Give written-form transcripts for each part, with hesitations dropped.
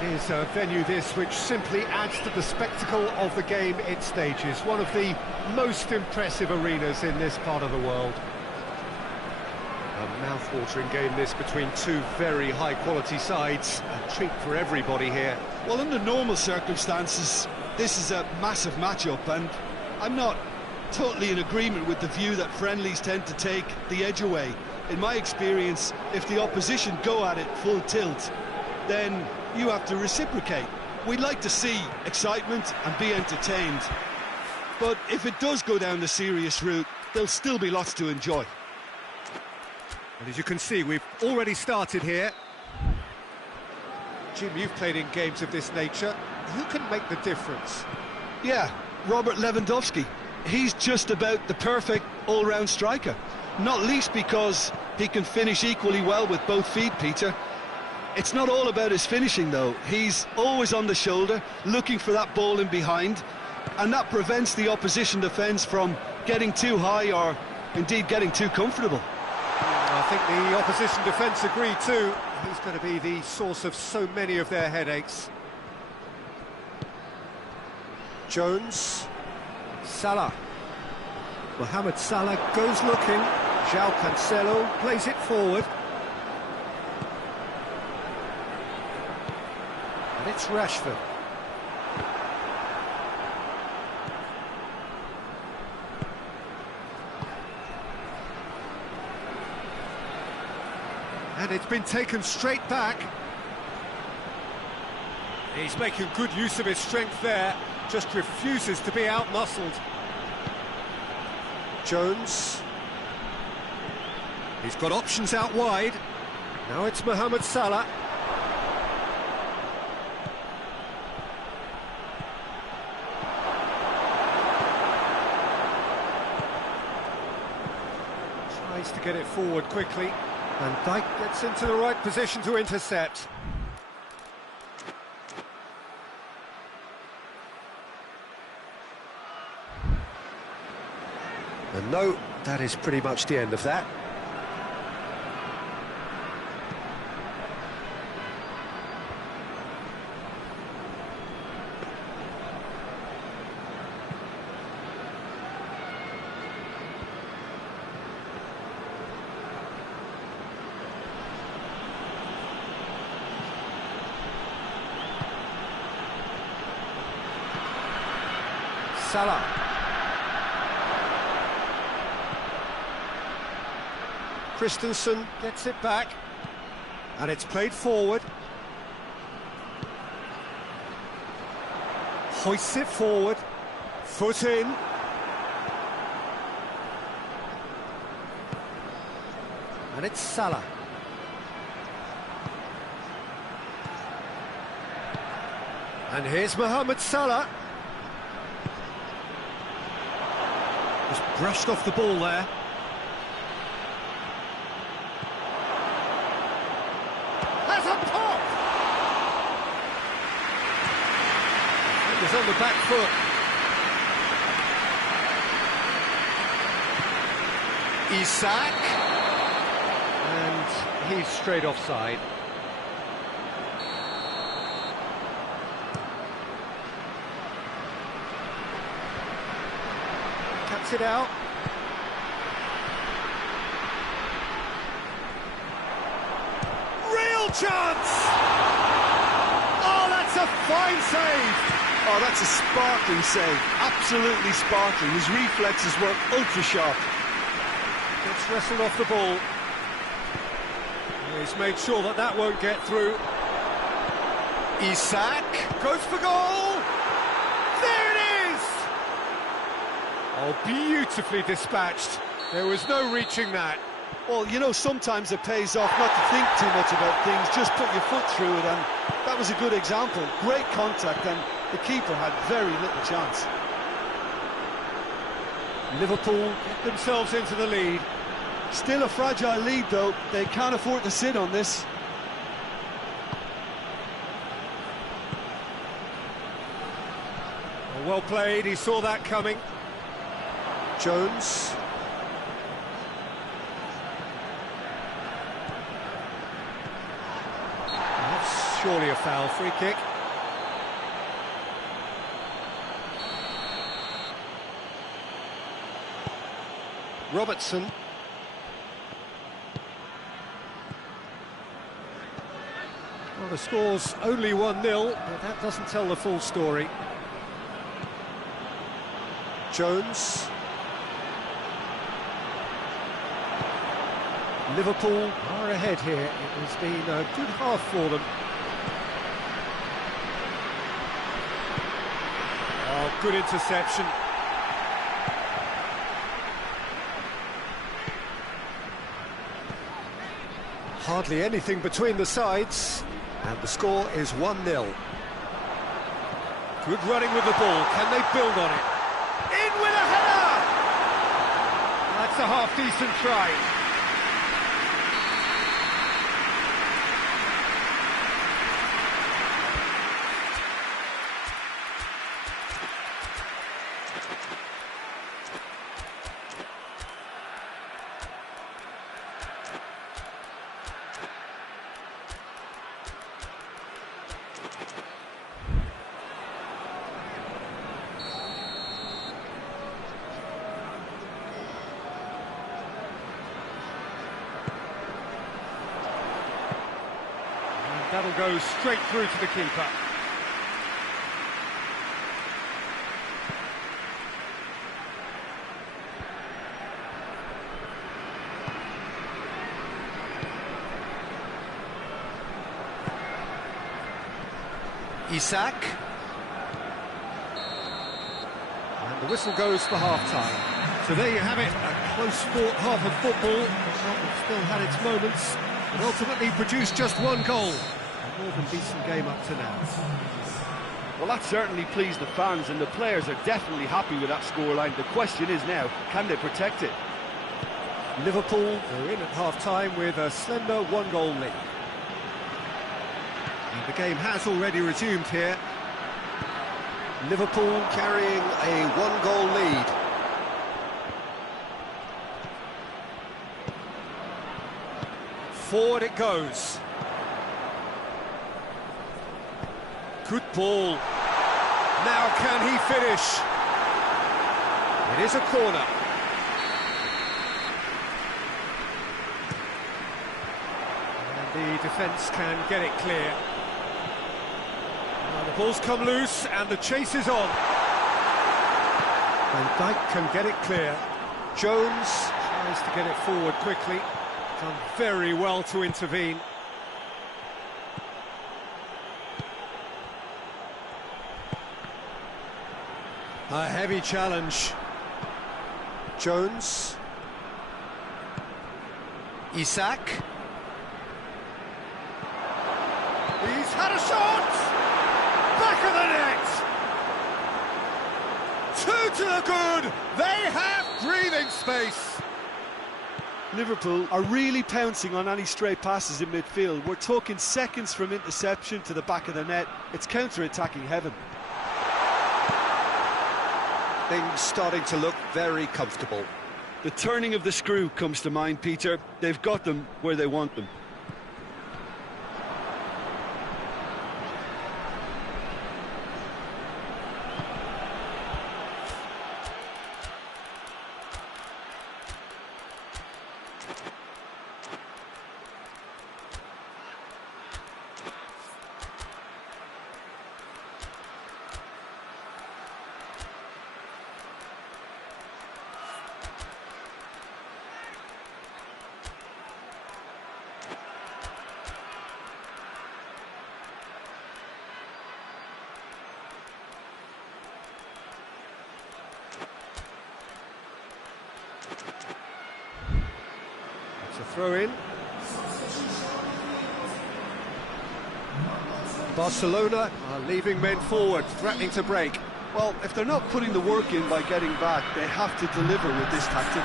It is a venue this which simply adds to the spectacle of the game it stages. One of the most impressive arenas in this part of the world. A mouth-watering game this between two very high-quality sides. A treat for everybody here. Well, under normal circumstances, this is a massive matchup, and I'm not totally in agreement with the view that friendlies tend to take the edge away. In my experience, if the opposition go at it full tilt, then you have to reciprocate. We'd like to see excitement and be entertained, but if it does go down the serious route, there'll still be lots to enjoy. And as you can see, we've already started here. Jim, you've played in games of this nature. Who can make the difference? Yeah, Robert Lewandowski. He's just about the perfect all-round striker. Not least because he can finish equally well with both feet, Peter. It's not all about his finishing, though. He's always on the shoulder, looking for that ball in behind, and that prevents the opposition defence from getting too high or, indeed, getting too comfortable. I think the opposition defence agree too. He's going to be the source of so many of their headaches. Jones. Salah. Mohamed Salah goes looking. João Cancelo plays it forward. And it's Rashford. And it's been taken straight back. He's making good use of his strength there, just refuses to be out-muscled. Jones. He's got options out wide. Now it's Mohamed Salah. Tries to get it forward quickly. And Dijk gets into the right position to intercept. And no, that is pretty much the end of that. Salah. Christensen gets it back, and it's played forward. Hoists it forward, foot in. And it's Salah. And here's Mohamed Salah. Just brushed off the ball there. Has a pop! It was on the back foot. Isak. And he's straight offside. Cuts it out. Real chance! Oh, that's a fine save! Oh, that's a sparkling save. Absolutely sparkling. His reflexes were ultra sharp. Gets wrestled off the ball. He's made sure that that won't get through. Isak goes for goal! There it is! Oh, beautifully dispatched. There was no reaching that. Well, you know, sometimes it pays off not to think too much about things, just put your foot through it, and that was a good example. Great contact, and the keeper had very little chance. Liverpool get themselves into the lead. Still a fragile lead, though. They can't afford to sit on this. Well played, he saw that coming. Jones. That's surely a foul. Free kick. Robertson. Well, the score's only 1-0, but that doesn't tell the full story. Jones. Liverpool are ahead here. It has been a good half for them. Oh, good interception. Hardly anything between the sides, and the score is 1-0. Good running with the ball. Can they build on it? In with a header! That's a half-decent try. That'll go straight through to the keeper. Isak. And the whistle goes for half-time. So there you have it, a close-fought half of football. It's still had its moments, but ultimately produced just one goal. A more than decent game up to now. Well, that certainly pleased the fans, and the players are definitely happy with that scoreline. The question is now, can they protect it? Liverpool are in at half-time with a slender one-goal lead. And the game has already resumed here. Liverpool carrying a one-goal lead. Forward it goes. Good ball. Now can he finish? It is a corner. And the defence can get it clear. Now the ball's come loose and the chase is on. Van Dijk can get it clear. Jones tries to get it forward quickly. Done very well to intervene. A heavy challenge. Jones. Isak. He's had a shot! Back of the net! Two to the good! They have breathing space! Liverpool are really pouncing on any stray passes in midfield. We're talking seconds from interception to the back of the net. It's counter-attacking heaven. Things starting to look very comfortable. The turning of the screw comes to mind, Peter. They've got them where they want them. It's a throw-in. Barcelona are leaving men forward, threatening to break. Well, if they're not putting the work in by getting back, they have to deliver with this tactic.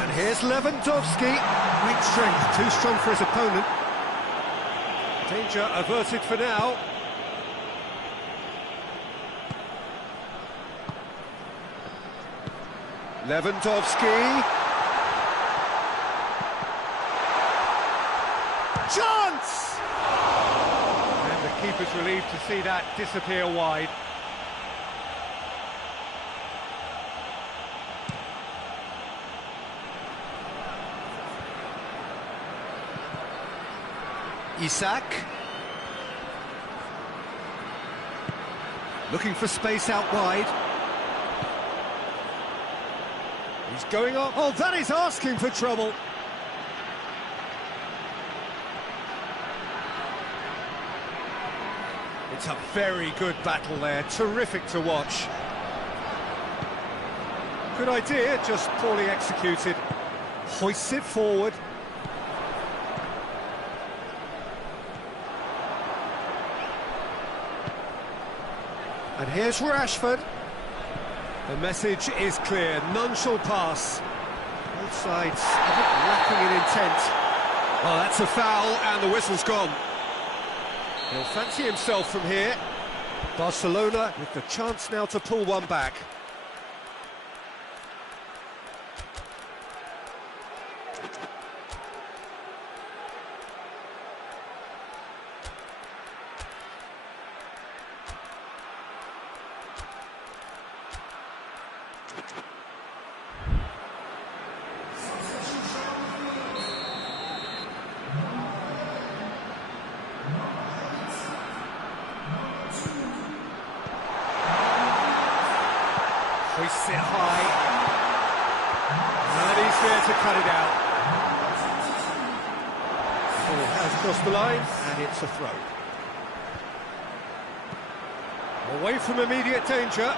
And here's Lewandowski. Great strength, too strong for his opponent. Danger averted for now. Lewandowski. Chance! And the keeper's relieved to see that disappear wide. Isak. Looking for space out wide. He's going up. Oh, that is asking for trouble. It's a very good battle there. Terrific to watch. Good idea, just poorly executed. Hoists it forward. And here's Rashford. The message is clear, none shall pass. Both sides a bit lacking in intent. Oh, that's a foul, and the whistle's gone. He'll fancy himself from here. Barcelona with the chance now to pull one back. Hoists it high, and he's there to cut it out. Ball has crossed the line, and it's a throw. Away from immediate danger.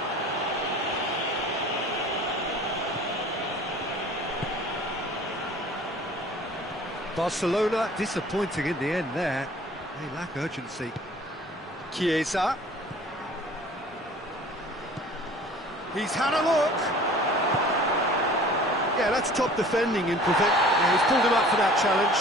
Barcelona disappointing in the end there. They lack urgency. Chiesa. He's had a look. Yeah, that's top defending in prevent. Yeah, he's pulled him up for that challenge.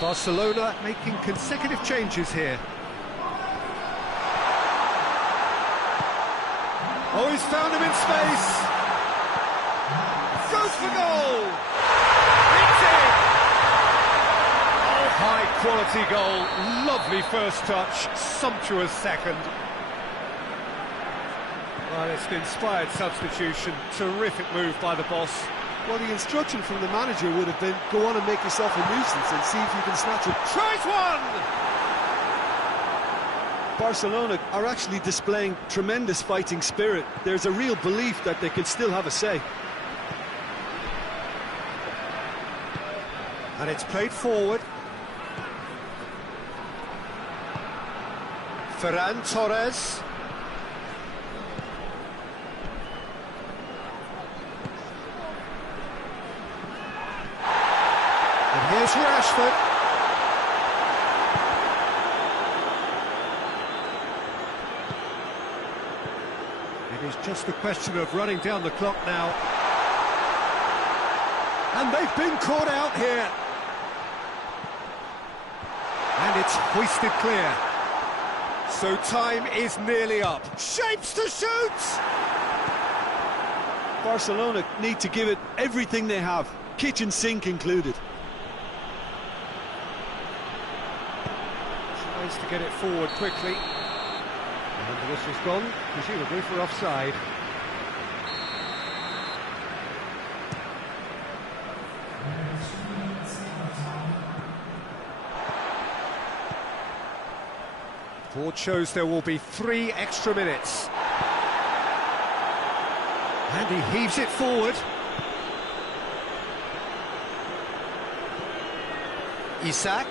Barcelona making consecutive changes here. Oh, he's found him in space. Goes for goal. It's in. Oh, high quality goal. Lovely first touch. Sumptuous second. Well, it's an inspired substitution. Terrific move by the boss. Well, the instruction from the manager would have been, go on and make yourself a nuisance and see if you can snatch it. Tries one! Barcelona are actually displaying tremendous fighting spirit. There's a real belief that they can still have a say. And it's played forward. Ferran Torres. And here's Rashford. It is just a question of running down the clock now. And they've been caught out here. And it's hoisted clear. So time is nearly up. Shapes to shoot! Barcelona need to give it everything they have, kitchen sink included. Tries to get it forward quickly. And the whistle's gone, presumably for offside. Board shows there will be 3 extra minutes. And he heaves it forward. Isak.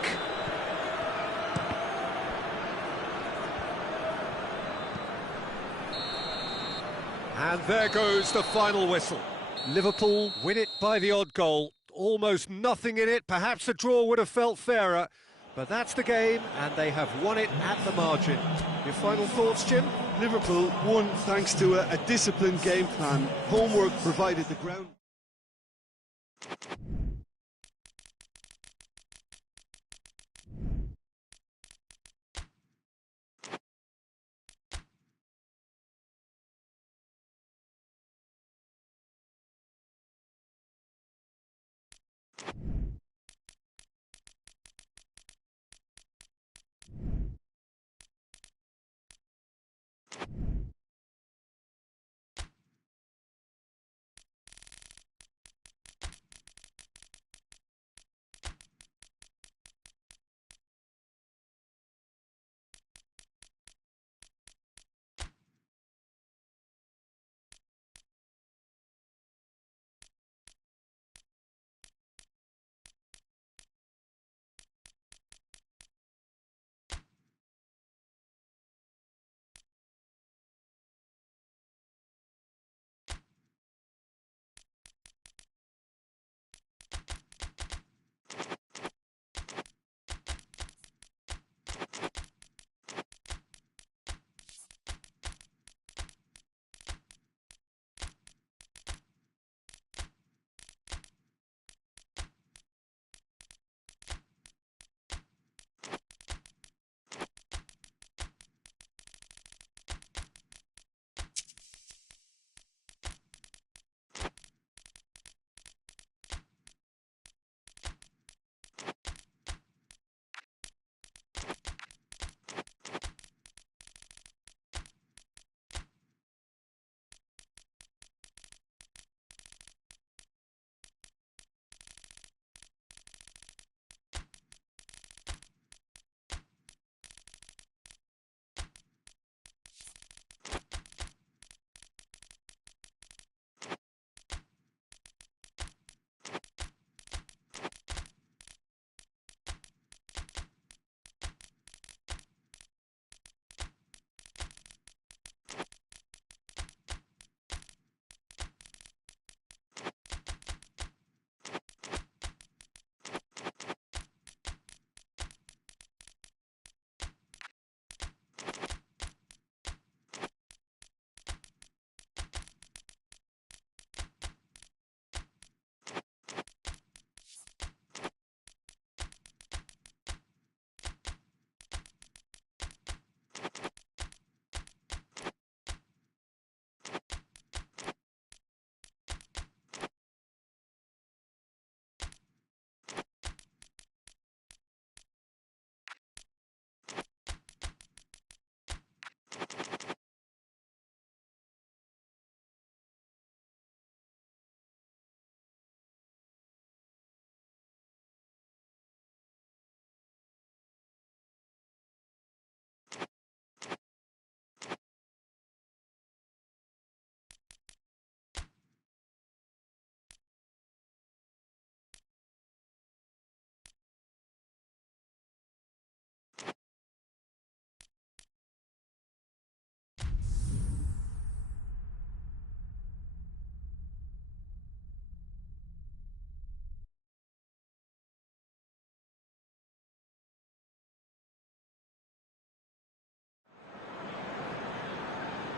And there goes the final whistle. Liverpool win it by the odd goal. Almost nothing in it. Perhaps a draw would have felt fairer. But that's the game, and they have won it at the margin. Your final thoughts, Jim? Liverpool won thanks to a disciplined game plan. Homework provided the ground.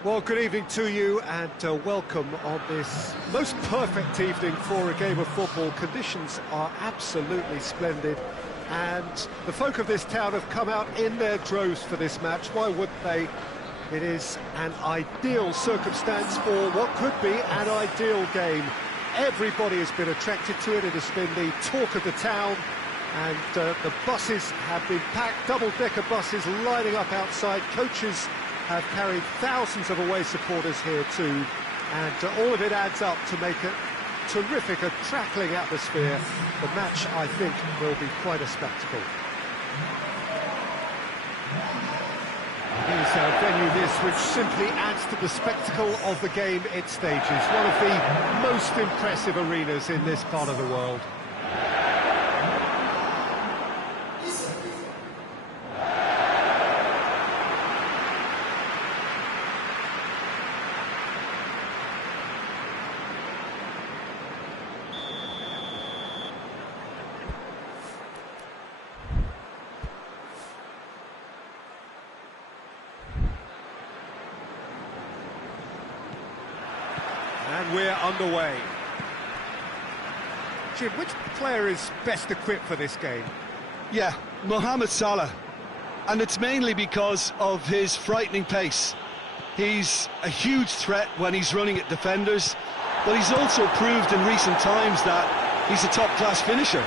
Well, good evening to you and welcome on this most perfect evening for a game of football. Conditions are absolutely splendid and the folk of this town have come out in their droves for this match. Why wouldn't they? It is an ideal circumstance for what could be an ideal game. Everybody has been attracted to it. It has been the talk of the town, and the buses have been packed, double-decker buses lining up outside. Coaches have carried thousands of away supporters here too, and all of it adds up to make it terrific, a crackling atmosphere. The match, I think, will be quite a spectacle. Here's our venue this, which simply adds to the spectacle of the game it stages. One of the most impressive arenas in this part of the world. And we're underway. Jim, which player is best equipped for this game? Yeah, Mohamed Salah. And it's mainly because of his frightening pace. He's a huge threat when he's running at defenders, but he's also proved in recent times that he's a top-class finisher.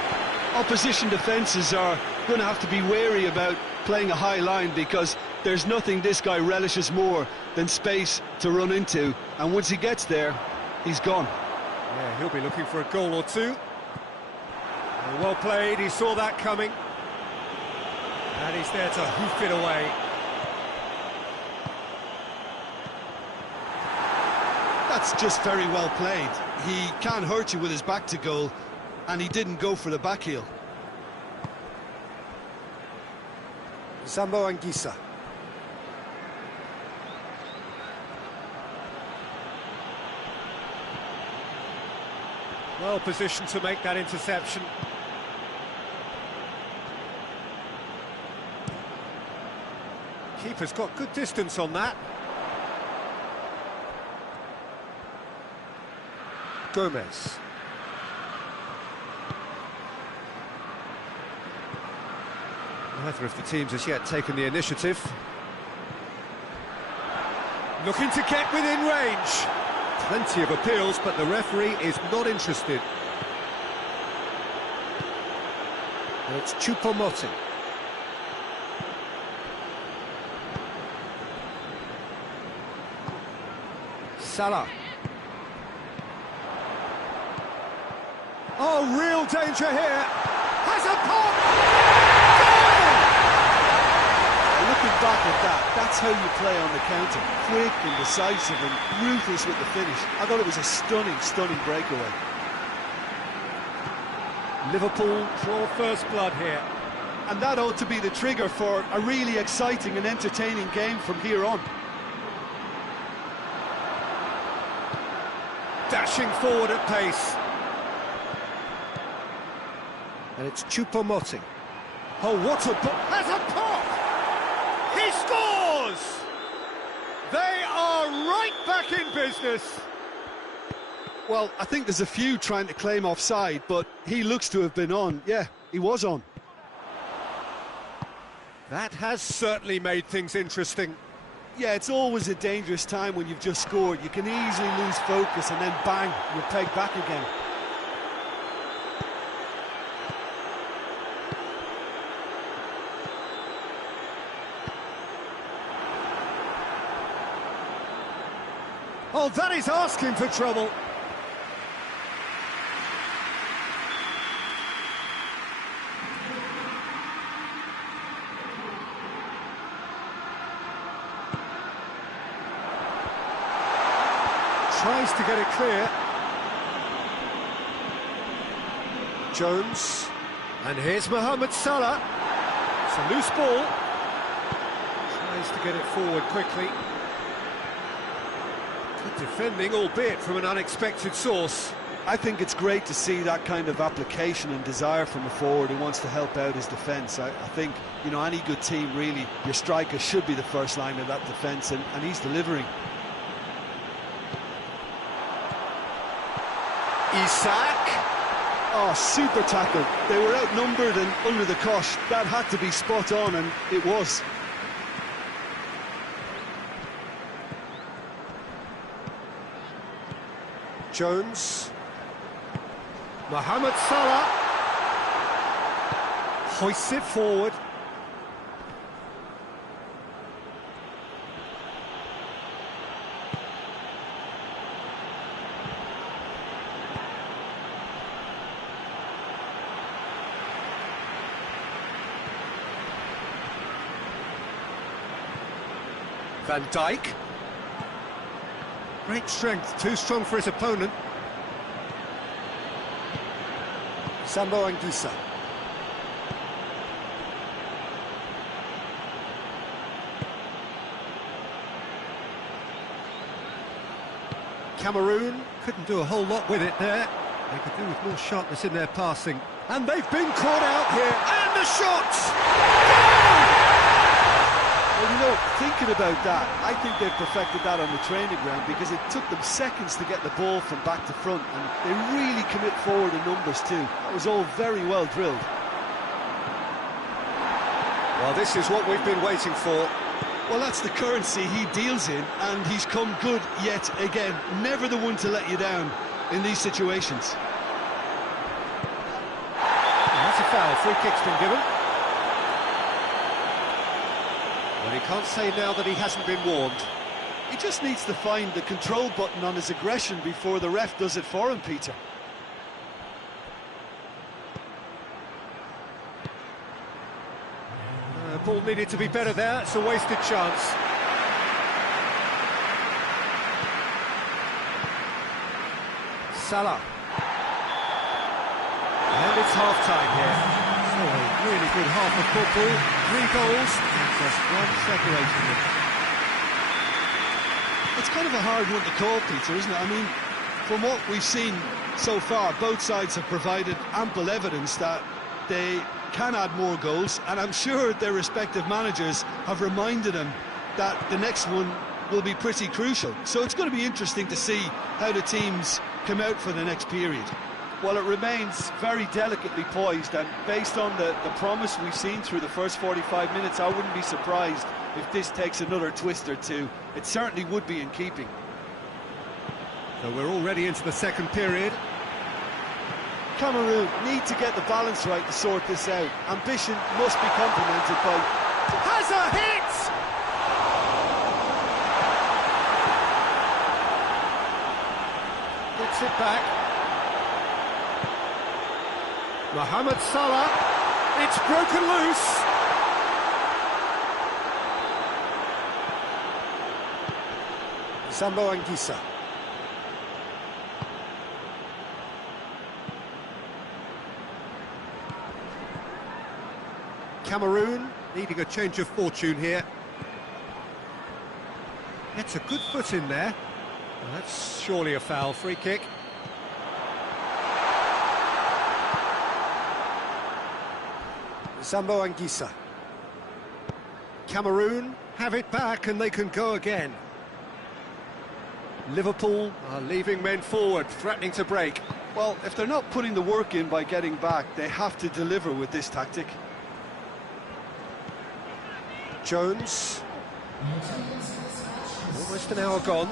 Opposition defences are going to have to be wary about playing a high line because there's nothing this guy relishes more than space to run into, and once he gets there, he's gone. Yeah, he'll be looking for a goal or two. Well played, he saw that coming. And he's there to hoof it away. That's just very well played. He can't hurt you with his back to goal, and he didn't go for the back heel. Zambo Anguissa. Well positioned to make that interception. Keeper's got good distance on that. Gomez. Neither of the teams has yet taken the initiative. Looking to get within range. Plenty of appeals, but the referee is not interested. And it's Choupo-Moting. Salah. Oh, real danger here. Has a pop! Looking back at that, that's how you play on the counter. Quick and decisive and ruthless with the finish. I thought it was a stunning, stunning breakaway. Liverpool draw first blood here. And that ought to be the trigger for a really exciting and entertaining game from here on. Dashing forward at pace. And it's Choupo-Moting. Oh, what a pop! Has a pop! He scores! They are right back in business. Well, I think there's a few trying to claim offside, but he looks to have been on. Yeah, he was on. That has certainly made things interesting. Yeah, it's always a dangerous time when you've just scored. You can easily lose focus and then bang, you're pegged back again. Oh, that is asking for trouble. Tries to get it clear. Jones. And here's Mohamed Salah. It's a loose ball. Tries to get it forward quickly. Good defending, albeit from an unexpected source. I think it's great to see that kind of application and desire from a forward who wants to help out his defence. I think, you know, any good team, really, your striker should be the first line of that defence, and he's delivering. Isak. Oh, super tackle. They were outnumbered and under the cosh. That had to be spot on, and it was. Jones. Mohamed Salah hoists it forward. Van Dijk. Great strength, too strong for his opponent. Sambo Anguissa. Cameroon couldn't do a whole lot with it there. They could do with more sharpness in their passing. And they've been caught out here. And the shot! Well, you know, thinking about that, I think they've perfected that on the training ground because it took them seconds to get the ball from back to front, and they really commit forward in numbers too. That was all very well drilled. Well, this is what we've been waiting for. Well, that's the currency he deals in, and he's come good yet again. Never the one to let you down in these situations. And that's a foul. Free kick's been given. Well, he can't say now that he hasn't been warned. He just needs to find the control button on his aggression before the ref does it for him, Peter. Ball needed to be better there. It's a wasted chance. Salah. And it's half-time here. So a really good half of football. 3 goals and just one separating them. It's kind of a hard one to call, Peter, isn't it? I mean, from what we've seen so far, both sides have provided ample evidence that they can add more goals, and I'm sure their respective managers have reminded them that the next one will be pretty crucial. So it's going to be interesting to see how the teams come out for the next period. Well, it remains very delicately poised, and based on the promise we've seen through the first 45 minutes, I wouldn't be surprised if this takes another twist or two. It certainly would be in keeping. So we're already into the second period. Cameroon need to get the balance right to sort this out. Ambition must be complemented by... Has a hit! Gets it back. Mohamed Salah. It's broken loose. Sambo Anguissa. Cameroon needing a change of fortune here. Gets a good foot in there. Well, that's surely a foul. Free kick. Sambo Anguissa. Cameroon have it back and they can go again. Liverpool are leaving men forward, threatening to break. Well, if they're not putting the work in by getting back, they have to deliver with this tactic. Jones. Almost an hour gone.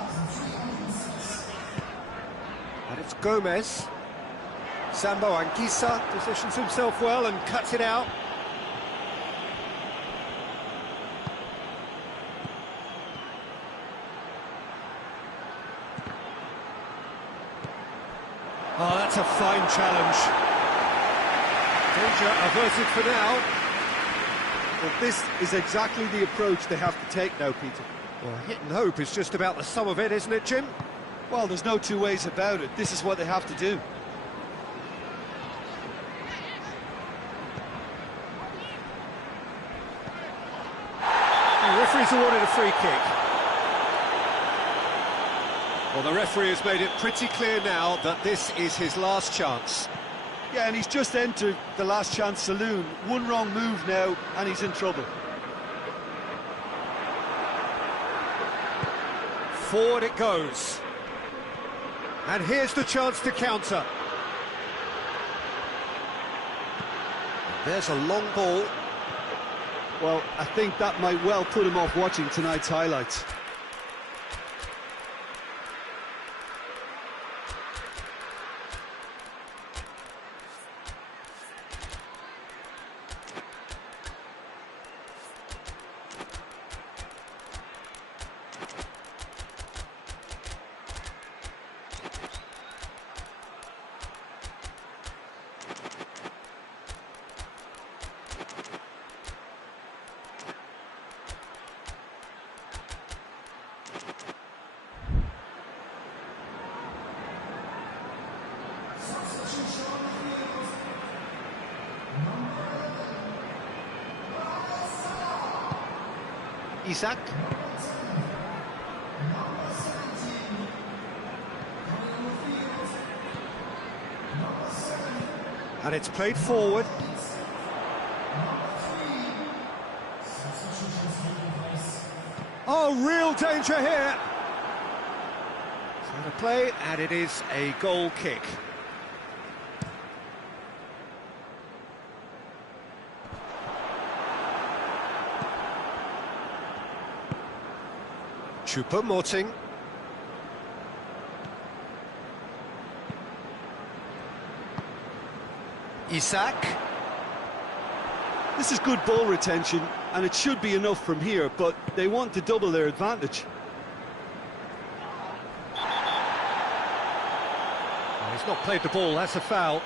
And it's Gomez. Sambo Anguissa Positions himself well and cuts it out. Oh, that's a fine challenge. Danger averted for now. Well, this is exactly the approach they have to take now, Peter. Well, hit and hope is just about the sum of it, isn't it, Jim? Well, there's no two ways about it. This is what they have to do. The referee's awarded a free kick. Well, the referee has made it pretty clear now that this is his last chance. Yeah, and he's just entered the last chance saloon. One wrong move now, and he's in trouble. Forward it goes. And here's the chance to counter. There's a long ball. Well, I think that might well put him off watching tonight's highlights. Isak. And it's played forward. Oh, real danger here. So the play, and it is a goal kick. Choupo-Moting. Isak. This is good ball retention, and it should be enough from here, but they want to double their advantage. Oh, he's not played the ball, that's a foul.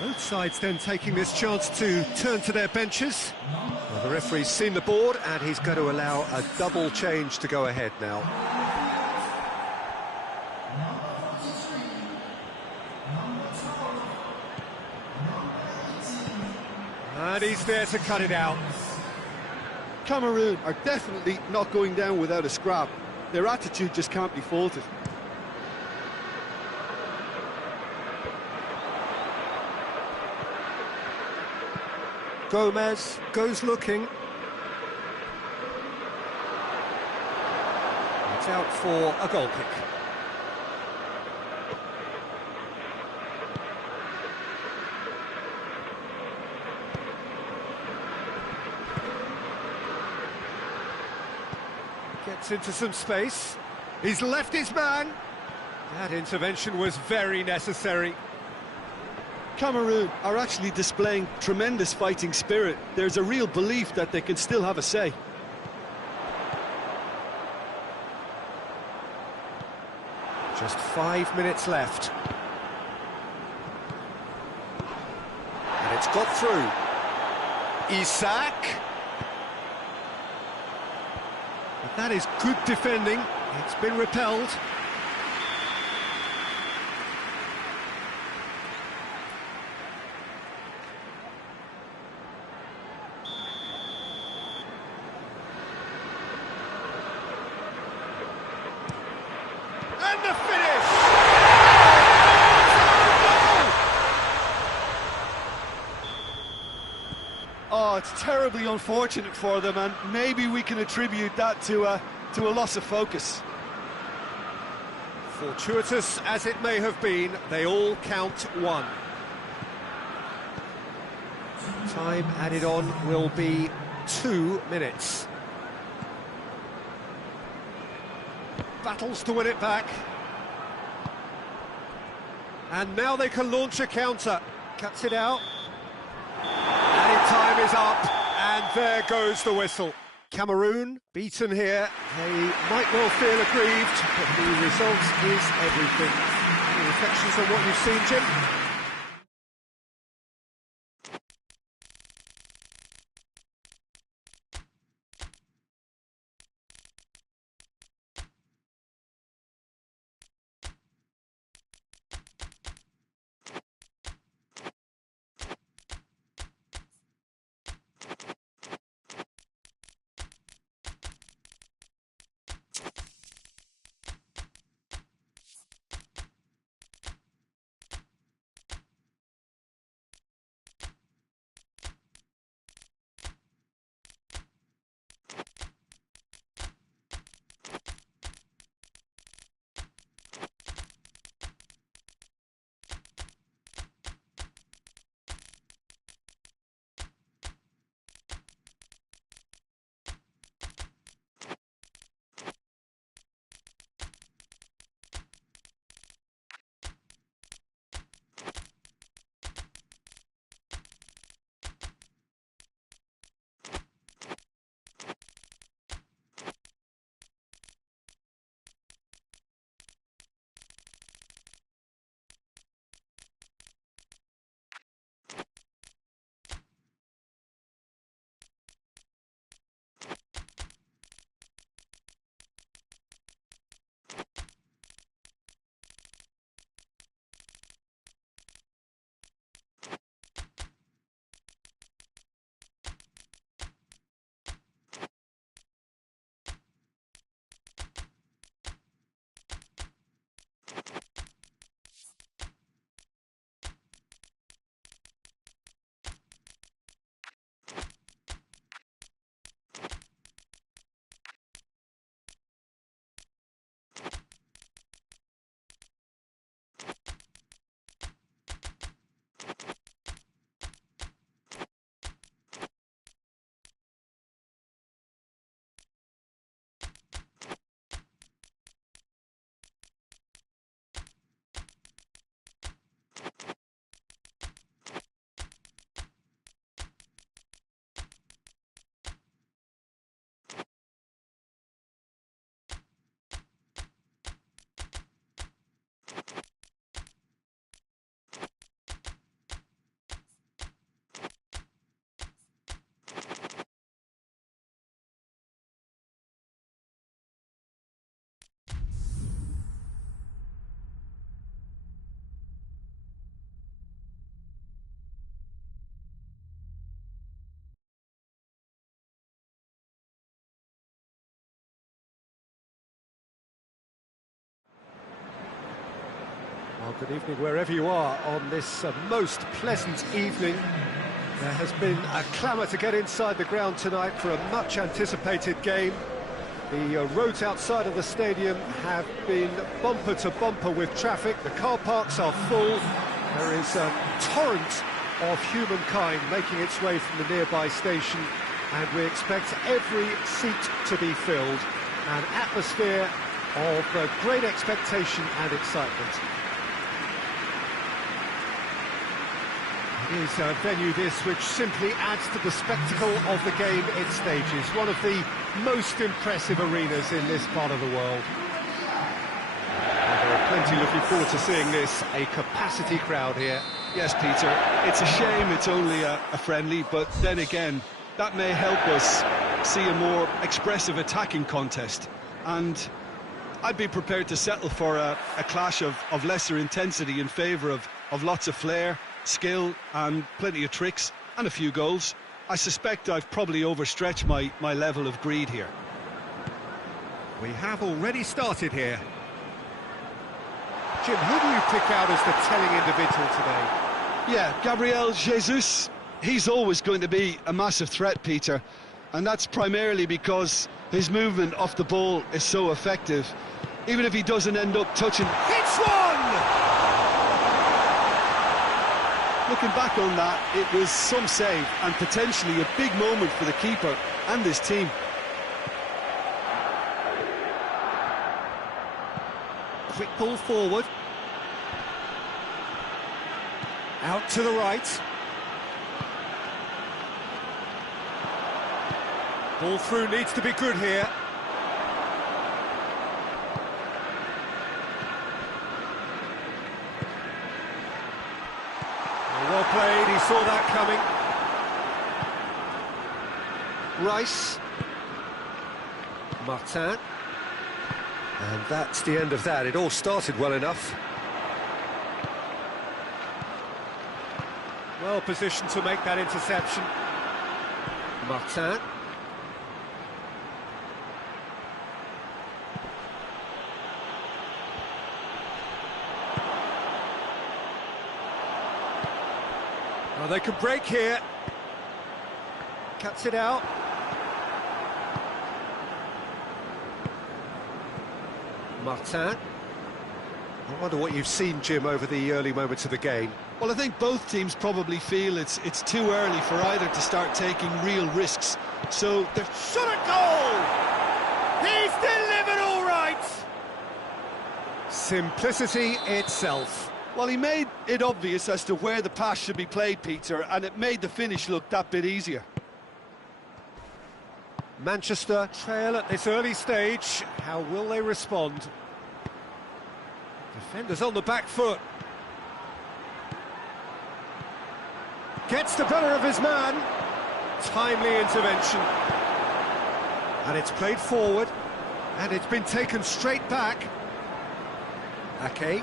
Both sides then taking this chance to turn to their benches. Well, the referee's seen the board and he's going to allow a double change to go ahead now. And he's there to cut it out. Cameroon are definitely not going down without a scrap. Their attitude just can't be faulted. Gomez goes looking. It's out for a goal kick. Gets into some space. He's left his man. That intervention was very necessary. Cameroon are actually displaying tremendous fighting spirit. There's a real belief that they can still have a say. Just 5 minutes left. And it's got through. Isak. But that is good defending. It's been repelled. And the finish! Oh, it's terribly unfortunate for them, and maybe we can attribute that to a loss of focus. Fortuitous as it may have been, they all count one. Time added on will be 2 minutes. Battles to win it back. And now they can launch a counter. Cuts it out. And time is up, and there goes the whistle. Cameroon beaten here. They might well feel aggrieved, but the result is everything. Any reflections on what you've seen, Jim? Good evening wherever you are on this most pleasant evening. There has been a clamour to get inside the ground tonight for a much-anticipated game. The roads outside of the stadium have been bumper to bumper with traffic. The car parks are full. There is a torrent of humankind making its way from the nearby station, and we expect every seat to be filled. An atmosphere of great expectation and excitement. It is a venue this which simply adds to the spectacle of the game it stages. One of the most impressive arenas in this part of the world. And there are plenty looking forward to seeing this, a capacity crowd here. Yes, Peter, it's a shame it's only a friendly, but then again, that may help us see a more expressive attacking contest. And I'd be prepared to settle for a clash of lesser intensity in favour of lots of flair, skill and plenty of tricks and a few goals. I suspect I've probably overstretched my level of greed here. We have already started here. Jim, who do you pick out as the telling individual today? Yeah, Gabriel Jesus. He's always going to be a massive threat, Peter, and that's primarily because his movement off the ball is so effective. Even if he doesn't end up touching... Hits one! Looking back on that, it was some save and potentially a big moment for the keeper and his team. Quick ball forward. Out to the right. Ball through needs to be good here. Well played, he saw that coming. Rice. Martin. And that's the end of that. It all started well enough. Well positioned to make that interception. Martin. Well, they could break here. Cuts it out. Martin. I wonder what you've seen, Jim, over the early moments of the game. Well, I think both teams probably feel it's too early for either to start taking real risks. So they're... Shot at goal! He's delivered all right! Simplicity itself. Well, he made it obvious as to where the pass should be played, Peter, and it made the finish look that bit easier. Manchester trail at this early stage. How will they respond? Defenders on the back foot. Gets the better of his man. Timely intervention. And it's played forward. And it's been taken straight back. Ake.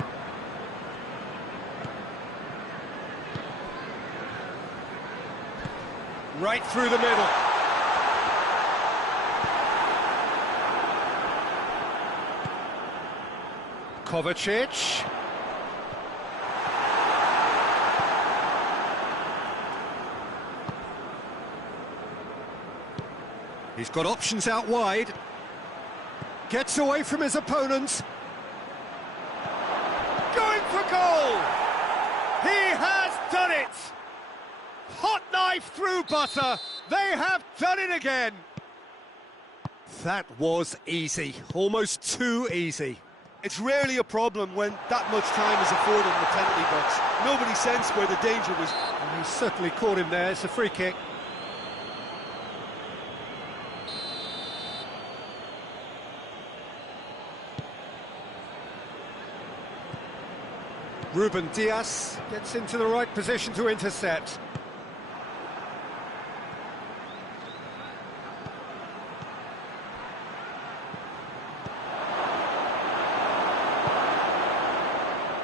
Right through the middle. Kovacic. He's got options out wide. Gets away from his opponents. Going for goal! He has done it! Hot knife through butter. They have done it again. That was easy. Almost too easy. It's rarely a problem when that much time is afforded in the penalty box. Nobody sensed where the danger was. And he certainly caught him there. It's a free kick. Ruben Dias gets into the right position to intercept.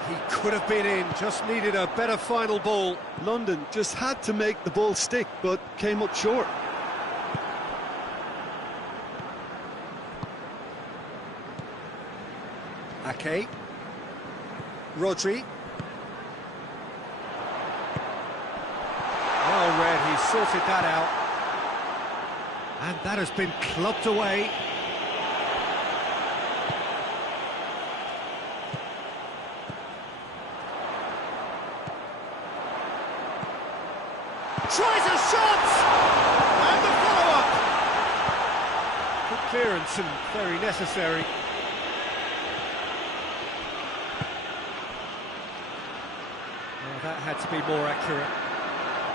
He could have been in, just needed a better final ball. London just had to make the ball stick, but came up short. Ake. Rodri. sorted that out. And that has been clubbed away. Tries a shot! And the follow-up! Good clearance and very necessary. Well, that had to be more accurate.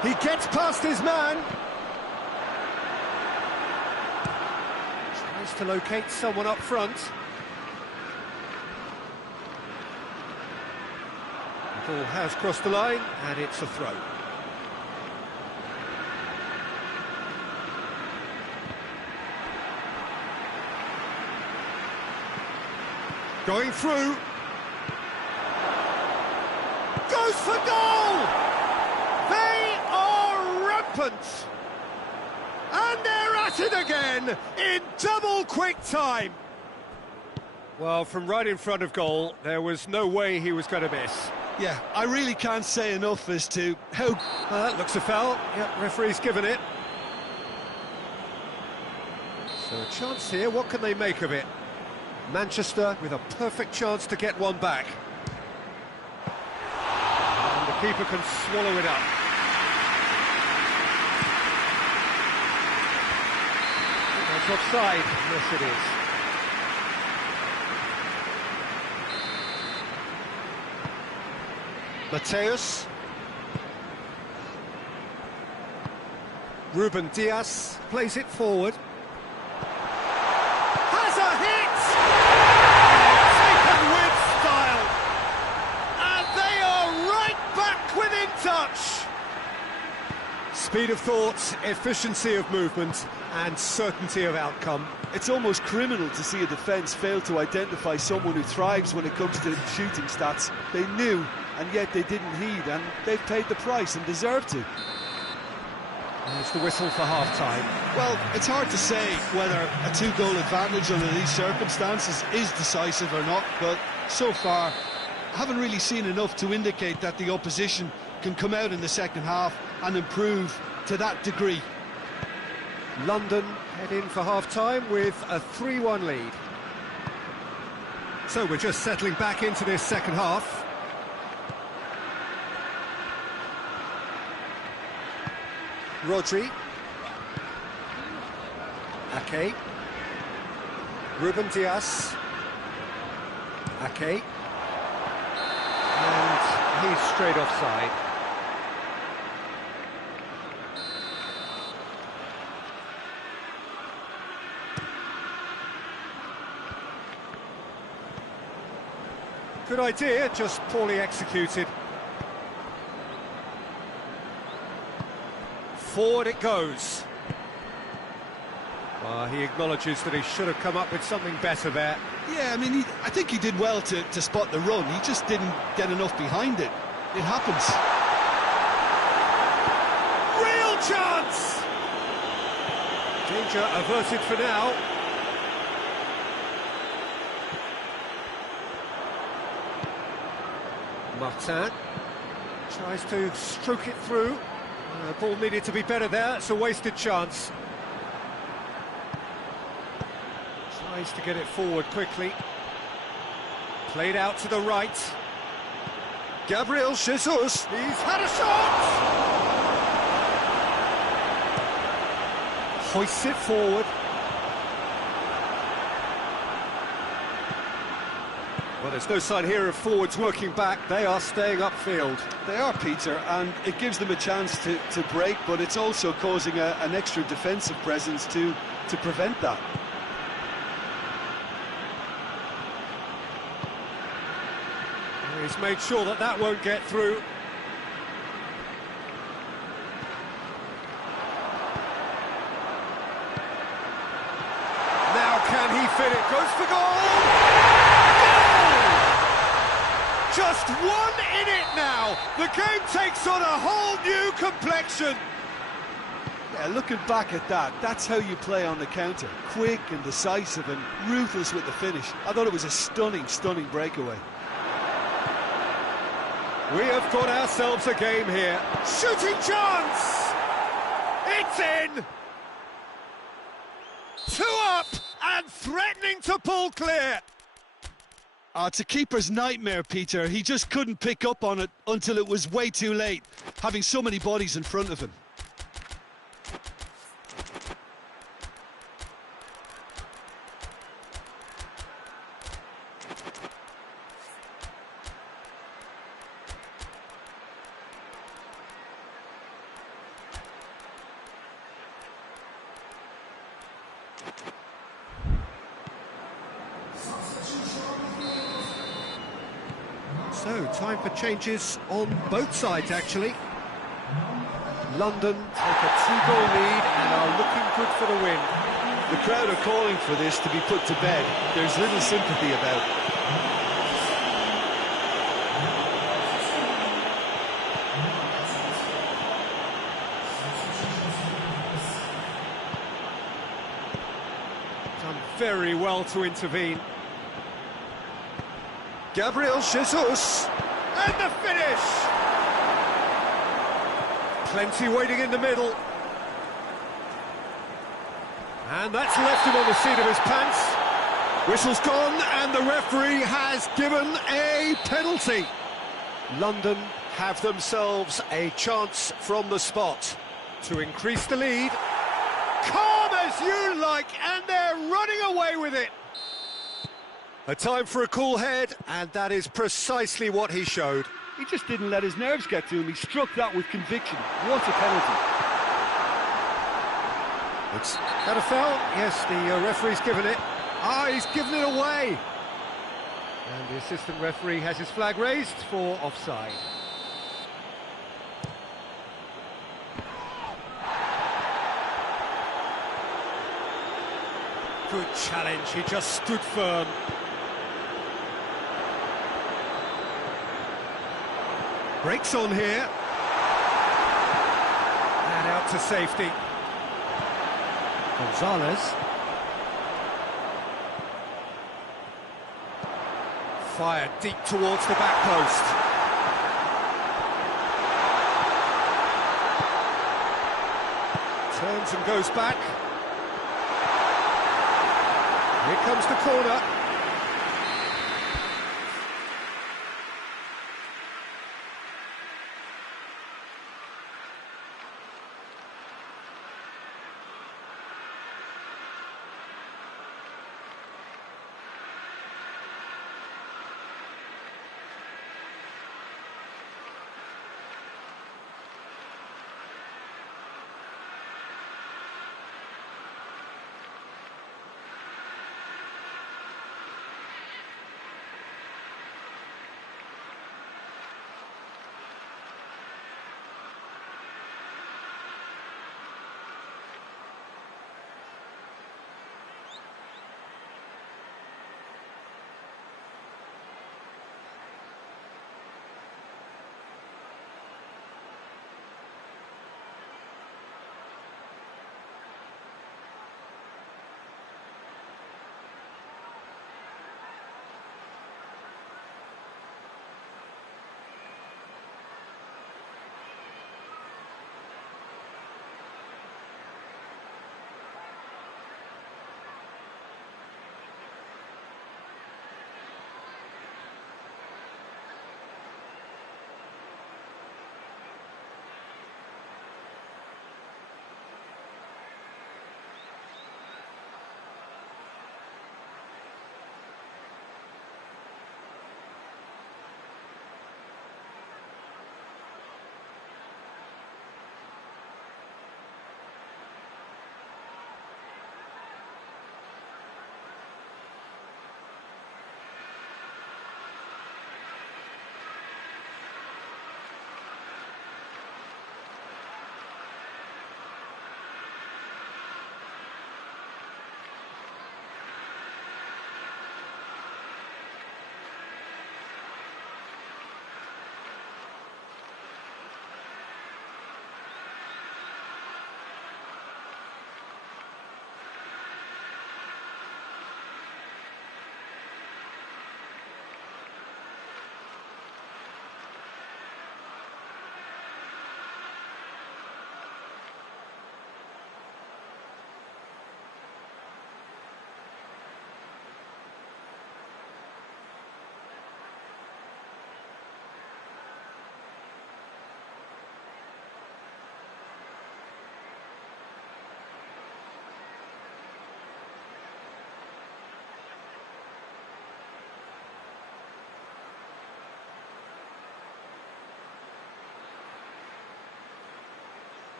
He gets past his man. Tries to locate someone up front. The ball has crossed the line, and it's a throw. Going through. Goes for goal! They are rampant! And they're at it again in double quick time! Well, from right in front of goal, there was no way he was going to miss. Yeah, I really can't say enough as to how... That looks a foul. Yep, referee's given it. So a chance here, what can they make of it? Manchester with a perfect chance to get one back. And the keeper can swallow it up. That's offside. Yes, it is. Mateus. Ruben Diaz plays it forward. Has a hit! Taken with style! And they are right back within touch! Speed of thought, efficiency of movement, and certainty of outcome. It's almost criminal to see a defence fail to identify someone who thrives when it comes to shooting stats. They knew, and yet they didn't heed, and they've paid the price and deserve to. There's the whistle for half-time. Well, it's hard to say whether a two-goal advantage under these circumstances is decisive or not, but so far, I haven't really seen enough to indicate that the opposition can come out in the second half and improve to that degree. London head in for half-time with a 3-1 lead. So we're just settling back into this second half. Rodri. Ake. Ruben Diaz. Ake. And he's straight offside. Good idea, just poorly executed. Forward it goes. He acknowledges that he should have come up with something better there. Yeah, I mean, I think he did well to spot the run. He just didn't get enough behind it. It happens. Real chance! Danger averted for now. Martin tries to stroke it through. The ball needed to be better there. It's a wasted chance. Tries to get it forward quickly. Played out to the right. Gabriel Jesus. He's had a shot! Hoists it forward. Well, there's no sign here of forwards working back. They are staying upfield. They are, Peter, and it gives them a chance to break, but it's also causing an extra defensive presence to prevent that. He's made sure that that won't get through. Now can he fit it? Goes for goal! Just one in it now. The game takes on a whole new complexion. Yeah, looking back at that, that's how you play on the counter. Quick and decisive and ruthless with the finish. I thought it was a stunning, stunning breakaway. We have got ourselves a game here. Shooting chance! It's in! 2 up and threatening to pull clear. It's a keeper's nightmare, Peter. He just couldn't pick up on it until it was way too late, having so many bodies in front of him. So, time for changes on both sides, actually. London take a 2-goal lead and are looking good for the win. The crowd are calling for this to be put to bed. There's little sympathy about it. Done very well to intervene. Gabriel Jesus, and the finish! Plenty waiting in the middle. And that's left him on the seat of his pants. Whistle's gone, and the referee has given a penalty. London have themselves a chance from the spot to increase the lead. Calm as you like, and they're running away with it. A time for a cool head, and that is precisely what he showed. He just didn't let his nerves get to him. He struck that with conviction. What a penalty. It's that a foul? Yes, the referee's given it. He's given it away. And the assistant referee has his flag raised for offside. Good challenge, he just stood firm. Breaks on here. And out to safety. Gonzalez. Fired deep towards the back post. Turns and goes back. Here comes the corner.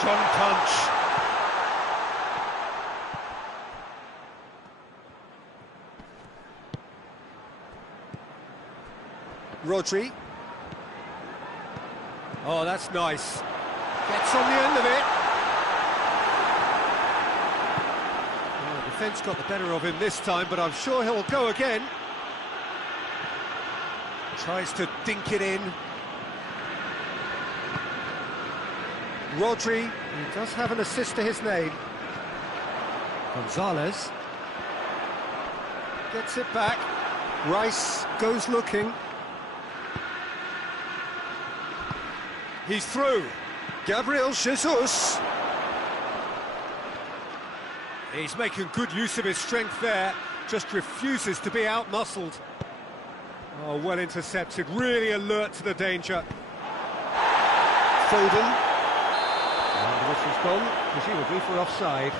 Strong punch. Rodri. Oh, that's nice. Gets on the end of it. Well, the defence got the better of him this time, but I'm sure he'll go again. Tries to dink it in. Rodri, he does have an assist to his name. Gonzalez gets it back. Rice goes looking. He's through. Gabriel Jesus. He's making good use of his strength there. Just refuses to be out-muscled. Oh, well intercepted. Really alert to the danger. Foden. And the whistle's gone, presumably for offside.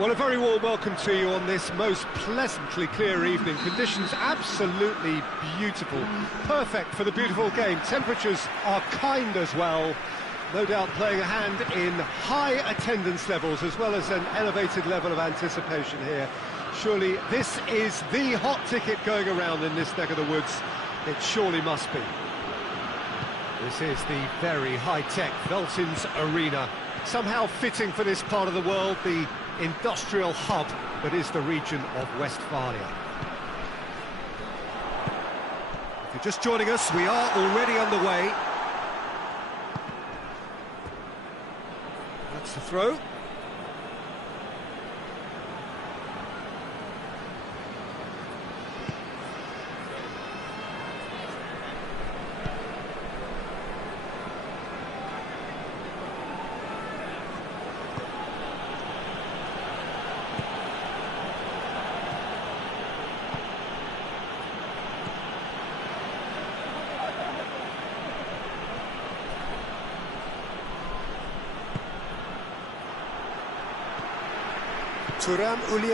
Well, a very warm welcome to you on this most pleasantly clear evening. Conditions absolutely beautiful, perfect for the beautiful game. Temperatures are kind as well, no doubt playing a hand in high attendance levels as well as an elevated level of anticipation here. Surely this is the hot ticket going around in this neck of the woods. It surely must be. This is the very high-tech Veltins Arena, somehow fitting for this part of the world, the industrial hub that is the region of Westphalia. If you're just joining us, we are already underway. That's the throw. Tung Huy.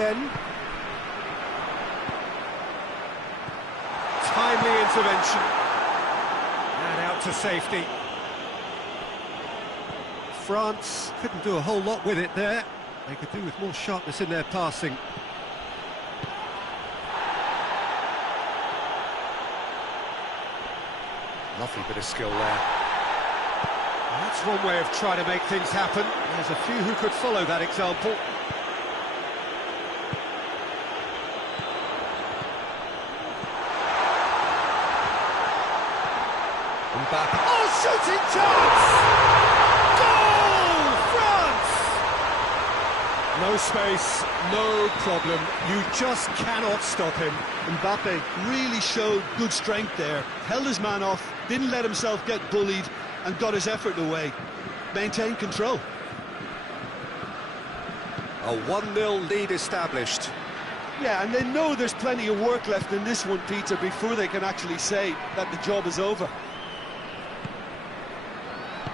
Timely intervention. And out to safety. France couldn't do a whole lot with it there. They could do with more sharpness in their passing. Lovely bit of skill there. That's one way of trying to make things happen. There's a few who could follow that example. Mbappe. Oh, shooting chance! Goal! France! No space, no problem. You just cannot stop him. Mbappe really showed good strength there. Held his man off, didn't let himself get bullied, and got his effort away. Maintained control. A 1-0 lead established. Yeah, and they know there's plenty of work left in this one, Peter, before they can actually say that the job is over.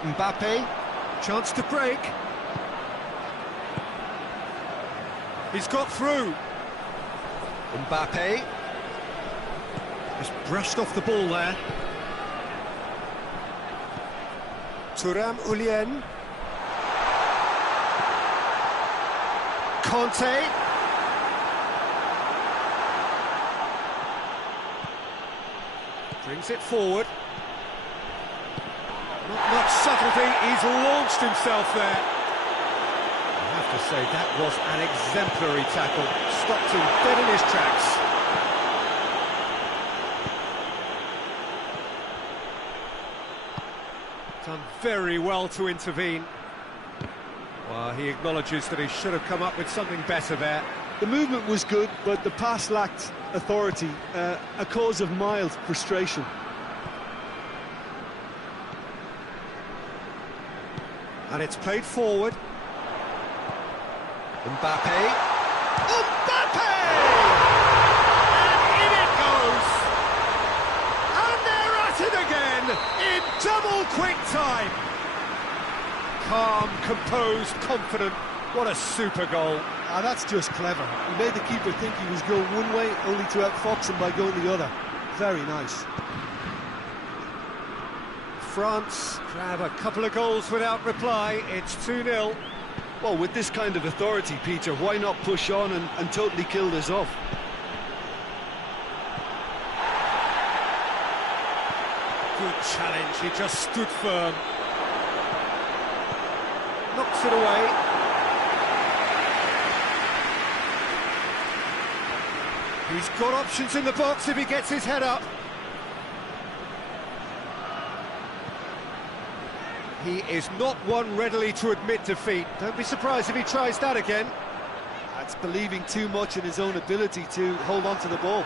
Mbappe, chance to break. He's got through. Mbappe. Just brushed off the ball there. Tung Huy. Conte. Brings it forward. Not much subtlety, he's launched himself there. I have to say, that was an exemplary tackle. Stopped him dead in his tracks. Done very well to intervene. Well, he acknowledges that he should have come up with something better there. The movement was good, but the pass lacked authority, a cause of mild frustration. And it's played forward. Mbappe. Mbappe! And in it goes! And they're at it again in double quick time. Calm, composed, confident. What a super goal. Ah, that's just clever. He made the keeper think he was going one way, only to outfox him by going the other. Very nice. France grab a couple of goals without reply. It's 2-0. Well, with this kind of authority, Peter, why not push on and totally kill this off? Good challenge, he just stood firm. Knocks it away. He's got options in the box if he gets his head up. He is not one readily to admit defeat. Don't be surprised if he tries that again. That's believing too much in his own ability to hold on to the ball.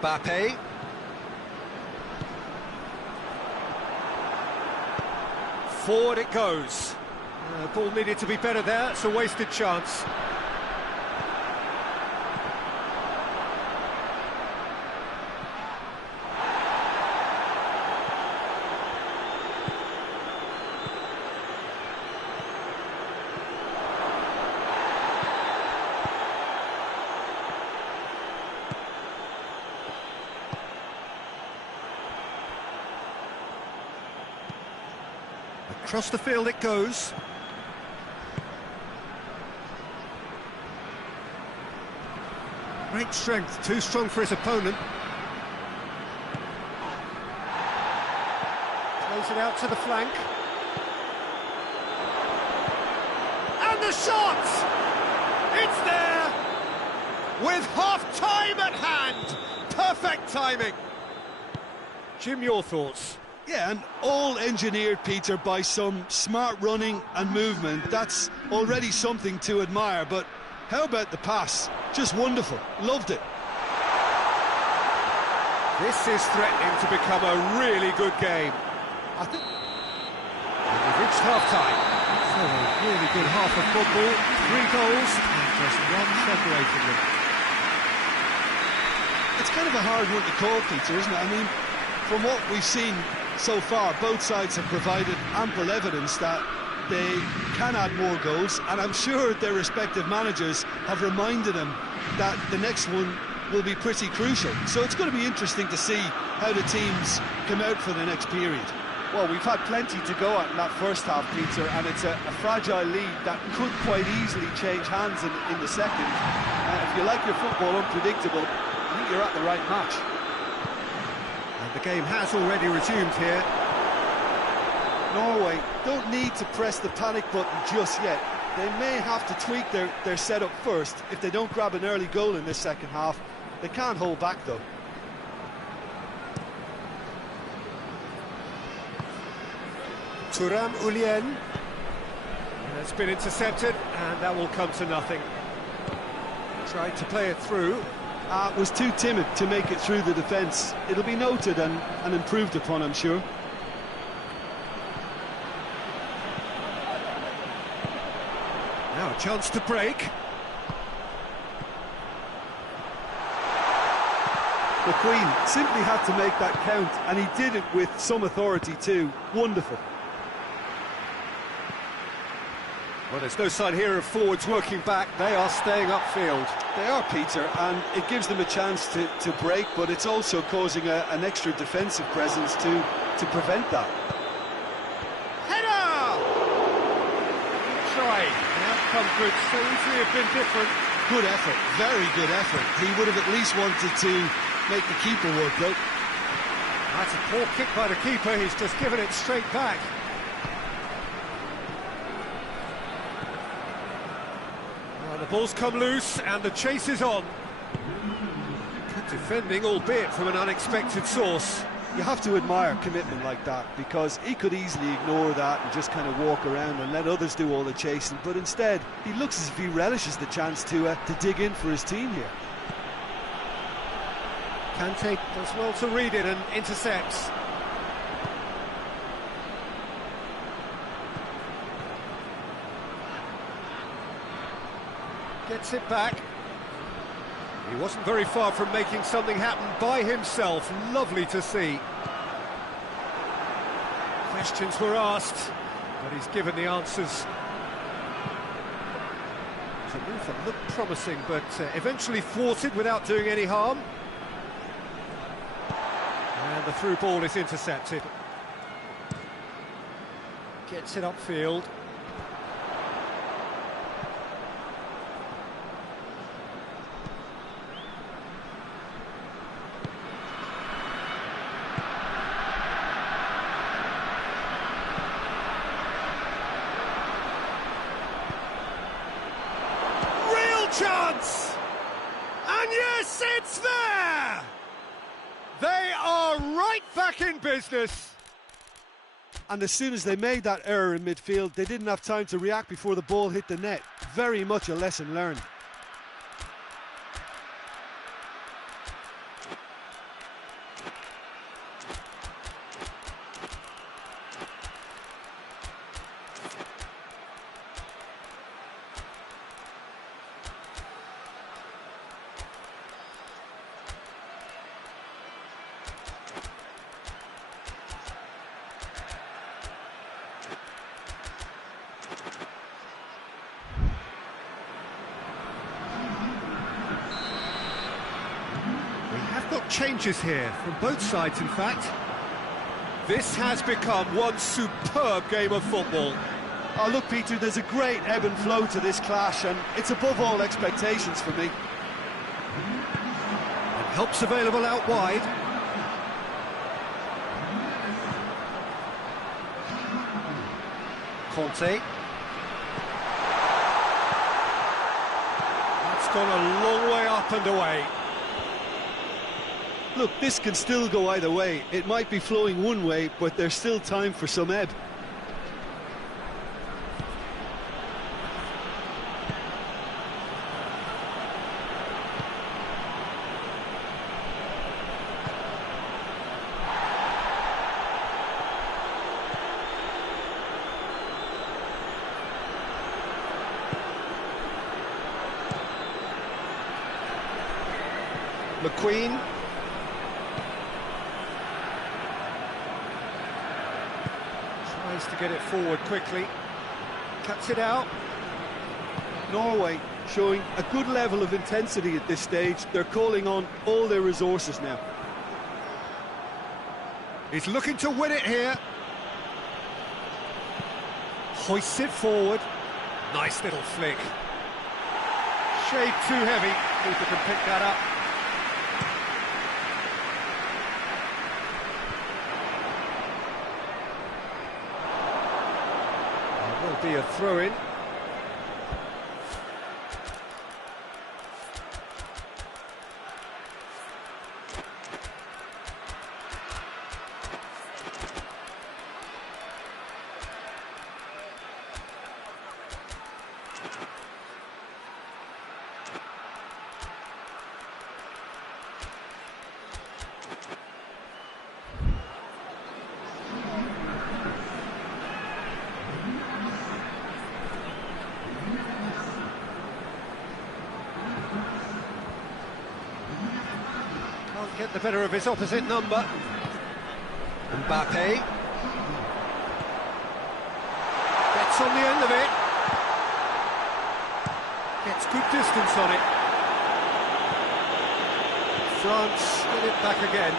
Mbappe. Forward it goes. Ball needed to be better there. It's a wasted chance. Across the field it goes. Great strength, too strong for his opponent. Plays it out to the flank. And the shot! It's there! With half-time at hand! Perfect timing! Jim, your thoughts? Yeah, and all engineered, Peter, by some smart running and movement. That's already something to admire, but how about the pass? Just wonderful. Loved it. This is threatening to become a really good game. I think we've reached half-time. So a really good half of football, 3 goals, and just one separating them. It's kind of a hard one to call, Peter, isn't it? I mean, From what we've seen so far, both sides have provided ample evidence that they can add more goals, and I'm sure their respective managers have reminded them that the next one will be pretty crucial. So it's going to be interesting to see how the teams come out for the next period. Well, we've had plenty to go at in that first half, Peter, and it's a fragile lead that could quite easily change hands in the second. If you like your football unpredictable, I think you're at the right match. And the game has already resumed here. Norway don't need to press the panic button just yet. They may have to tweak their setup first if they don't grab an early goal in this second half. They can't hold back though. Turam Ulien. It's been intercepted, and that will come to nothing. Tried to play it through. Was too timid to make it through the defence. It'll be noted and improved upon, I'm sure. Now a chance to break. McQueen simply had to make that count, and he did it with some authority too. Wonderful. Well, there's no sign here of forwards working back. They are staying upfield. They are, Peter, and it gives them a chance to break, but it's also causing an extra defensive presence to prevent that. Header! Try. The outcome could so easily have been different. Good effort, very good effort. He would have at least wanted to make the keeper work, though. That's a poor kick by the keeper. He's just given it straight back. The ball's come loose and the chase is on. Good defending, albeit from an unexpected source. You have to admire commitment like that, because he could easily ignore that and just kind of walk around and let others do all the chasing, but instead he looks as if he relishes the chance to dig in for his team here. Kante does well to read it and intercepts. Gets it back. He wasn't very far from making something happen by himself. Lovely to see. Questions were asked, but he's given the answers. It's a move that looked promising, but eventually thwarted without doing any harm. And the through ball is intercepted. Gets it upfield. Chance! And yes, it's there! They are right back in business. And as soon as they made that error in midfield, they didn't have time to react before the ball hit the net. Very much a lesson learned. Changes here from both sides, in fact. This has become one superb game of football. Oh, look, Peter, there's a great ebb and flow to this clash, and it's above all expectations for me. And help's available out wide. Conte. That's gone a long way up and away. Look, this can still go either way. It might be flowing one way, but there's still time for some ebb. Tries to get it forward quickly. Cuts it out. Norway showing a good level of intensity at this stage. They're calling on all their resources now. He's looking to win it here. Hoists it forward. Nice little flick. Shade too heavy. Keeper can pick that up. There will be a throw-in. Can't get the better of his opposite number. Mbappe. Gets on the end of it. Gets good distance on it. France get it back again.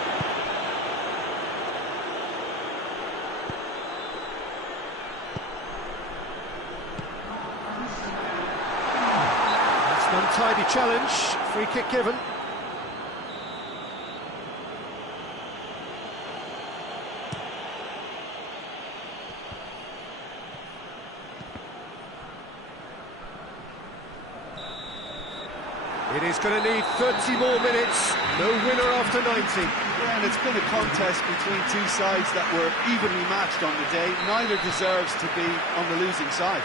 That's an untidy challenge. Free kick given. It is going to need 30 more minutes. No winner after 90. Yeah, and it's been a contest between two sides that were evenly matched on the day. Neither deserves to be on the losing side.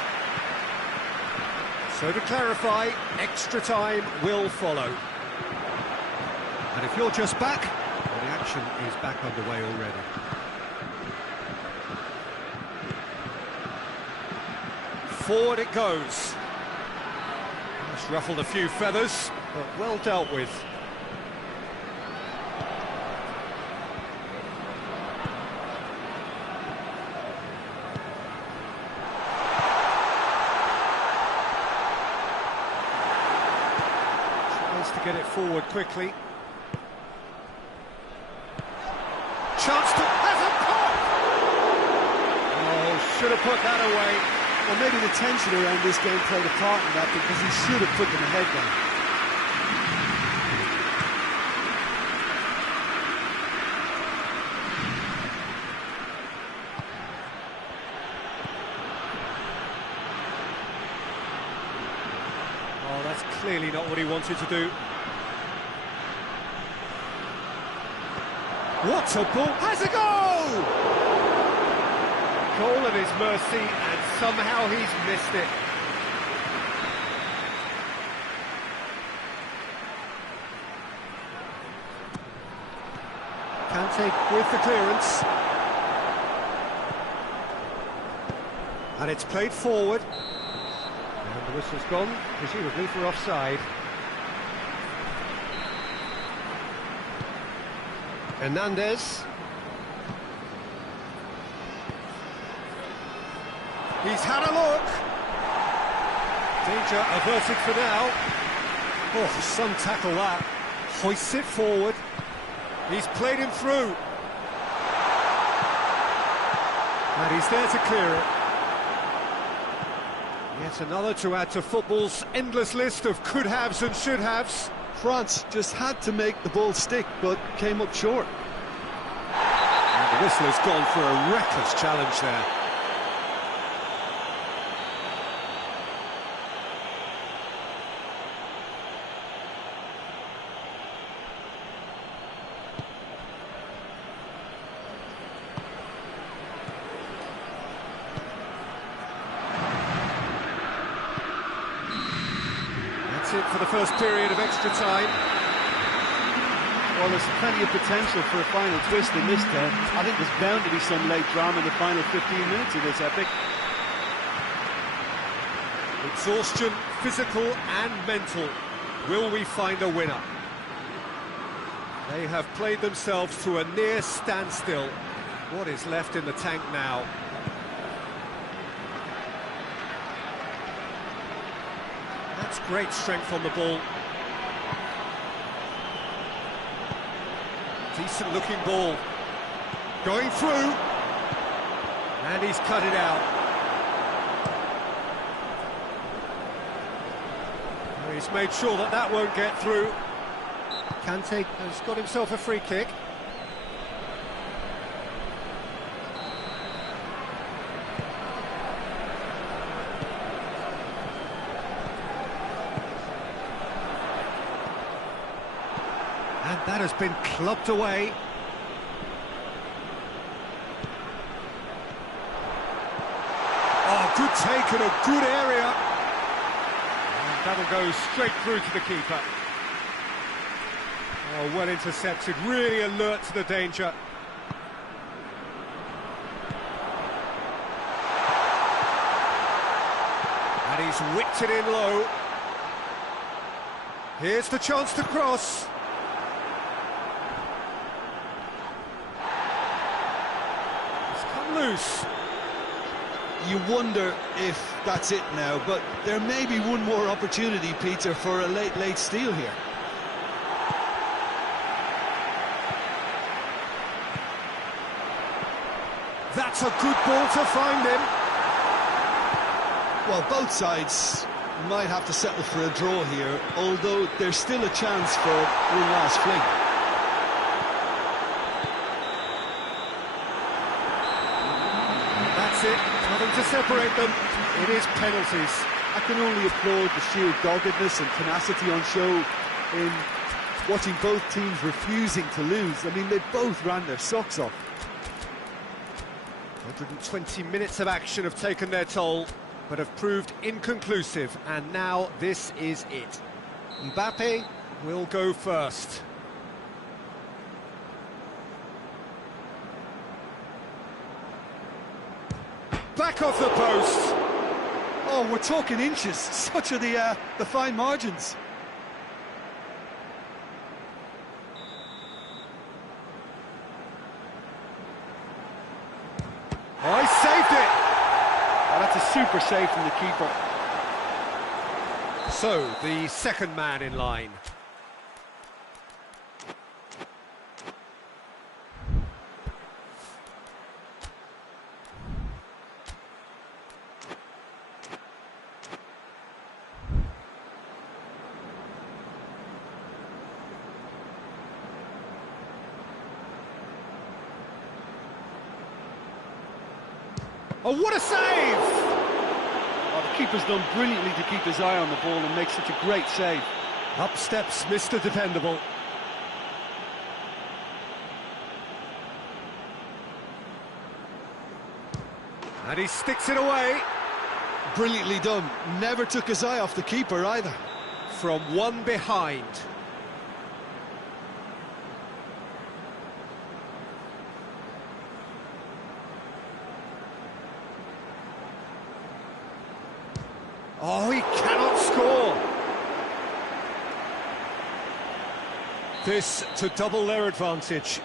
So to clarify, extra time will follow. And if you're just back, well, the action is back underway already. Forward it goes. Just ruffled a few feathers, but well dealt with. Tries to get it forward quickly. Chance to... has a pop! Oh, should have put that away. Well, maybe the tension around this game played a part in that, because he should have put them ahead then. Oh, that's clearly not what he wanted to do. What a ball! Has a goal! Goal at his mercy, and somehow he's missed it. Kante with the clearance. And it's played forward. And the whistle's gone, presumably for offside. Hernandez. He's had a look. Danger averted for now. Oh, some tackle that. Hoists it forward. He's played him through. And he's there to clear it. Yet another to add to football's endless list of could-haves and should-haves. France just had to make the ball stick, but came up short. And the whistle has gone for a reckless challenge there. It for the first period of extra time. Well, there's plenty of potential for a final twist in this game. I think there's bound to be some late drama in the final 15 minutes of this epic. Exhaustion, physical and mental. Will we find a winner? They have played themselves to a near standstill. What is left in the tank now? That's great strength on the ball. Decent looking ball. Going through. And he's cut it out. He's made sure that that won't get through. Kante has got himself a free kick. And that has been clubbed away. Oh, good take in a good area. And that'll go straight through to the keeper. Oh, well intercepted, really alert to the danger. And he's whipped it in low. Here's the chance to cross. Loose. You wonder if that's it now, but there may be one more opportunity, Peter, for a late steal here. That's a good ball to find him. Well, both sides might have to settle for a draw here, although there's still a chance for one last fling. It, nothing to separate them. It is penalties. I can only applaud the sheer doggedness and tenacity on show in watching both teams refusing to lose. I mean, they both ran their socks off. 120 minutes of action have taken their toll, but have proved inconclusive, and now this is it. Mbappe will go first. Back off the post. Oh, we're talking inches. Such are the fine margins. Oh, he saved it. Oh, that's a super save from the keeper. So, the second man in line. Oh, what a save! Oh, the keeper's done brilliantly to keep his eye on the ball and make such a great save. Up steps Mr. Dependable. And he sticks it away. Brilliantly done. Never took his eye off the keeper either. From one behind. Oh, he cannot score. This to double their advantage.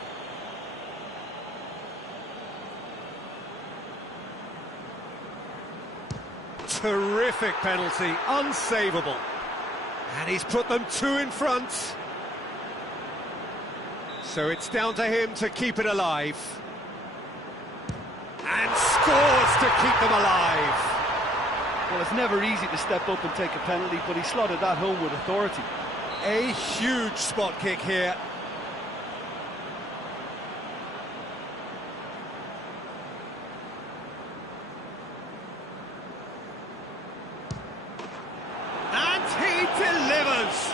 Terrific penalty, unsavable. And he's put them two in front. So it's down to him to keep it alive. And scores to keep them alive. Well, it's never easy to step up and take a penalty, but he slotted that home with authority. A huge spot kick here. And he delivers!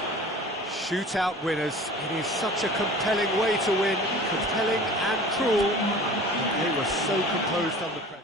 Shootout winners. It is such a compelling way to win. Compelling and cruel. They were so composed under pressure.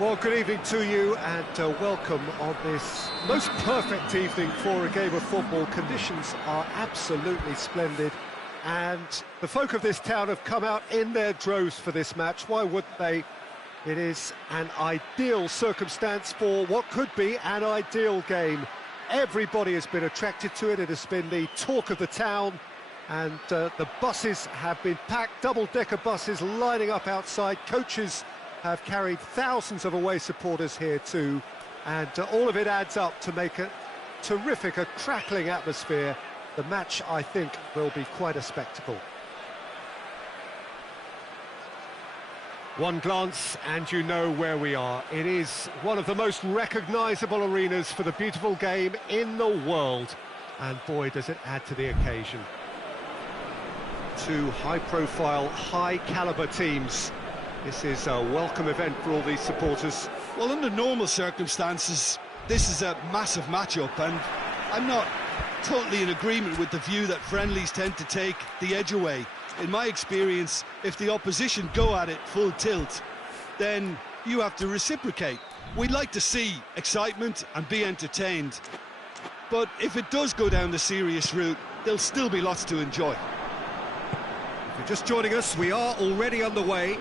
Well, good evening to you and welcome on this most perfect evening for a game of football. Conditions are absolutely splendid and the folk of this town have come out in their droves for this match. Why wouldn't they? It is an ideal circumstance for what could be an ideal game. Everybody has been attracted to it. It has been the talk of the town and the buses have been packed, double-decker buses lining up outside. Coaches have carried thousands of away supporters here too, and all of it adds up to make a terrific, a crackling atmosphere. The match, I think, will be quite a spectacle. One glance and you know where we are. It is one of the most recognisable arenas for the beautiful game in the world, and boy does it add to the occasion. Two high-profile, high-calibre teams. This is a welcome event for all these supporters. Well, under normal circumstances, this is a massive match-up, and I'm not totally in agreement with the view that friendlies tend to take the edge away. In my experience, if the opposition go at it full tilt, then you have to reciprocate. We'd like to see excitement and be entertained, but if it does go down the serious route, there'll still be lots to enjoy. If you're just joining us, we are already underway.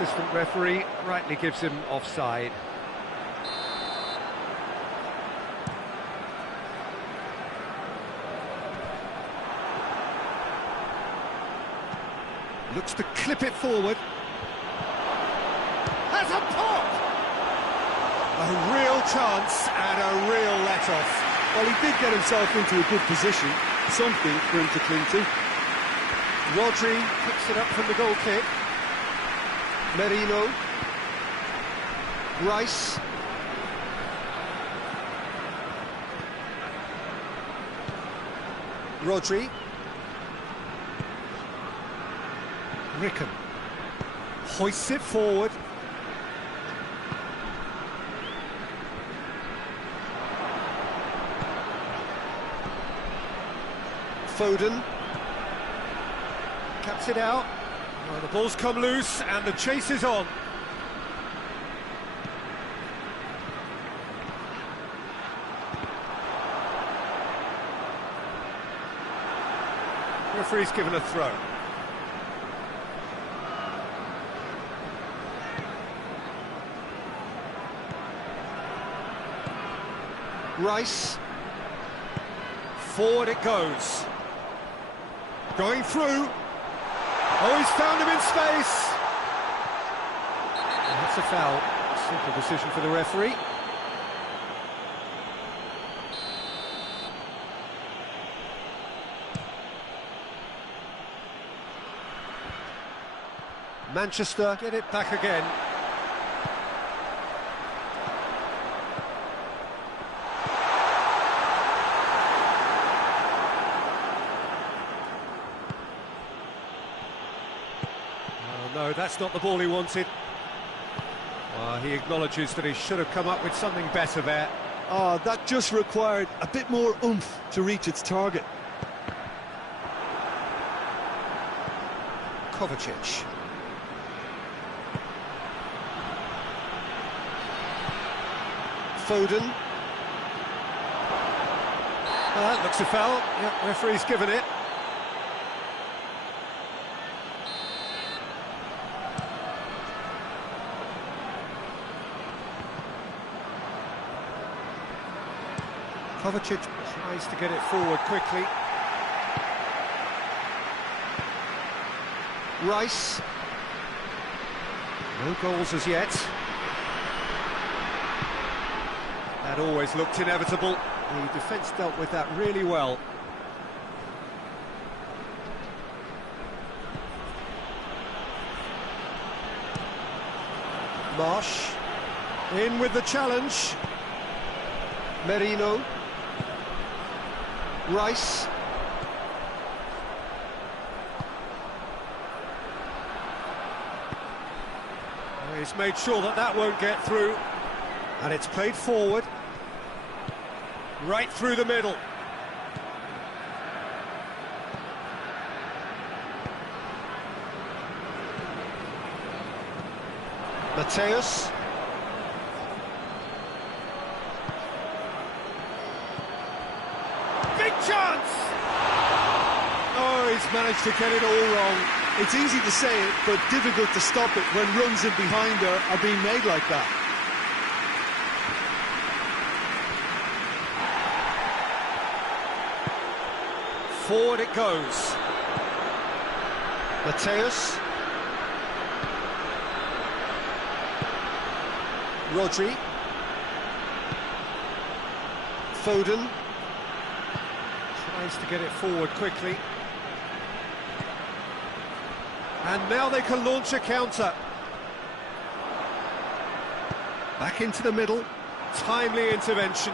Assistant referee rightly gives him offside. Looks to clip it forward. Has a pop! A real chance and a real let-off. Well, he did get himself into a good position, something for him to cling to. Rodri picks it up from the goal kick. Merino, Rice, Rodri, Ricken, hoists it forward. Foden, cuts it out. Well, the ball's come loose and the chase is on. Referee's given a throw. Rice. Forward it goes. Going through. Oh, he's found him in space! And that's a foul. Simple decision for the referee. Manchester get it back again. No, that's not the ball he wanted. He acknowledges that he should have come up with something better there. That just required a bit more oomph to reach its target. Kovacic. Foden. That looks a foul. Yep, referee's given it. Kovacic tries to get it forward quickly. Rice. No goals as yet. That always looked inevitable. The defence dealt with that really well. Marsh. In with the challenge. Merino. Rice. He's made sure that that won't get through. And it's played forward. Right through the middle. Mateus. Big chance! Oh, he's managed to get it all wrong. It's easy to say it, but difficult to stop it when runs in behind are being made like that. Forward it goes. Mateus. Rodri. Foden. Tries to get it forward quickly. And now they can launch a counter. Back into the middle. Timely intervention.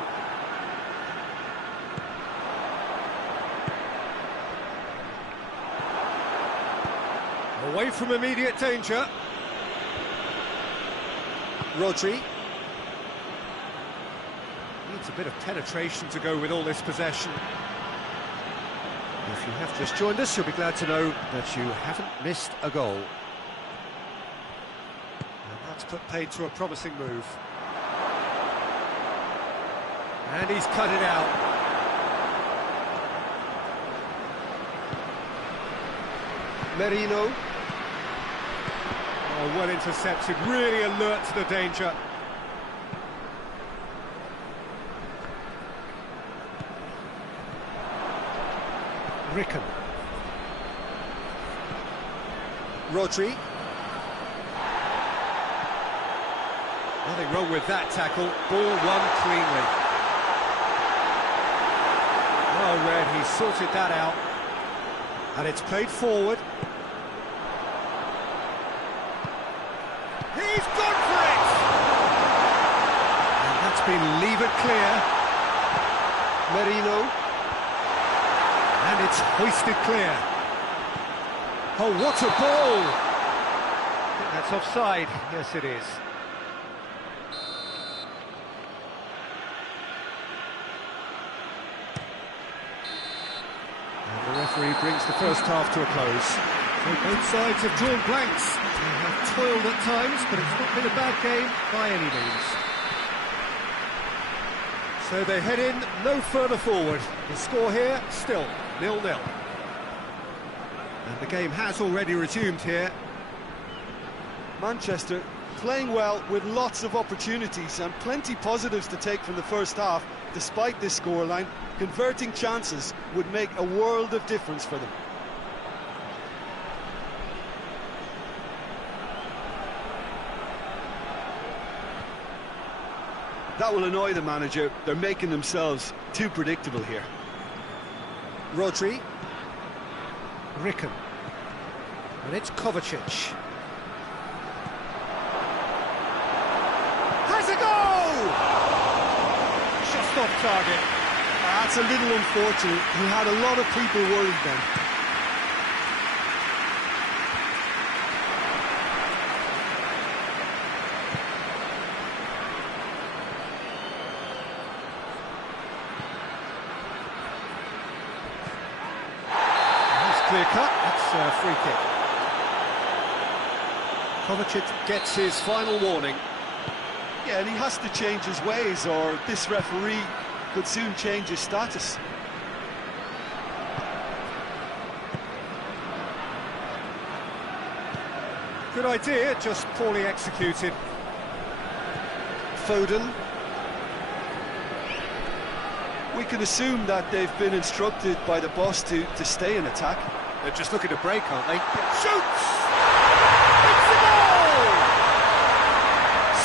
Away from immediate danger. Rodri. Needs a bit of penetration to go with all this possession. If you have just joined us, you'll be glad to know that you haven't missed a goal. And that's put paid to a promising move. And he's cut it out. Merino. Oh, well intercepted, really alert to the danger. Ricken. Rodri. Nothing wrong with that tackle. Ball won cleanly. Oh, Red, he sorted that out. And it's played forward. He's gone for it! And that's been levered clear. Merino. And it's hoisted clear. Oh, what a ball! I think that's offside. Yes, it is. And the referee brings the first half to a close. So both sides have drawn blanks. They have toiled at times, but it's not been a bad game by any means. So they head in no further forward. The score here, still 0-0. And the game has already resumed here. Manchester playing well with lots of opportunities and plenty positives to take from the first half. Despite this scoreline, converting chances would make a world of difference for them. That will annoy the manager. They're making themselves too predictable here. Rodri. Ricken. And it's Kovacic. Has a goal! Just off target. That's a little unfortunate. He had a lot of people worried then. Clear cut, that's a free kick. Kovacic gets his final warning. Yeah, and he has to change his ways, or this referee could soon change his status. Good idea, just poorly executed. Foden. We can assume that they've been instructed by the boss to stay in attack. They're just looking to break, aren't they? Shoots! It's a goal!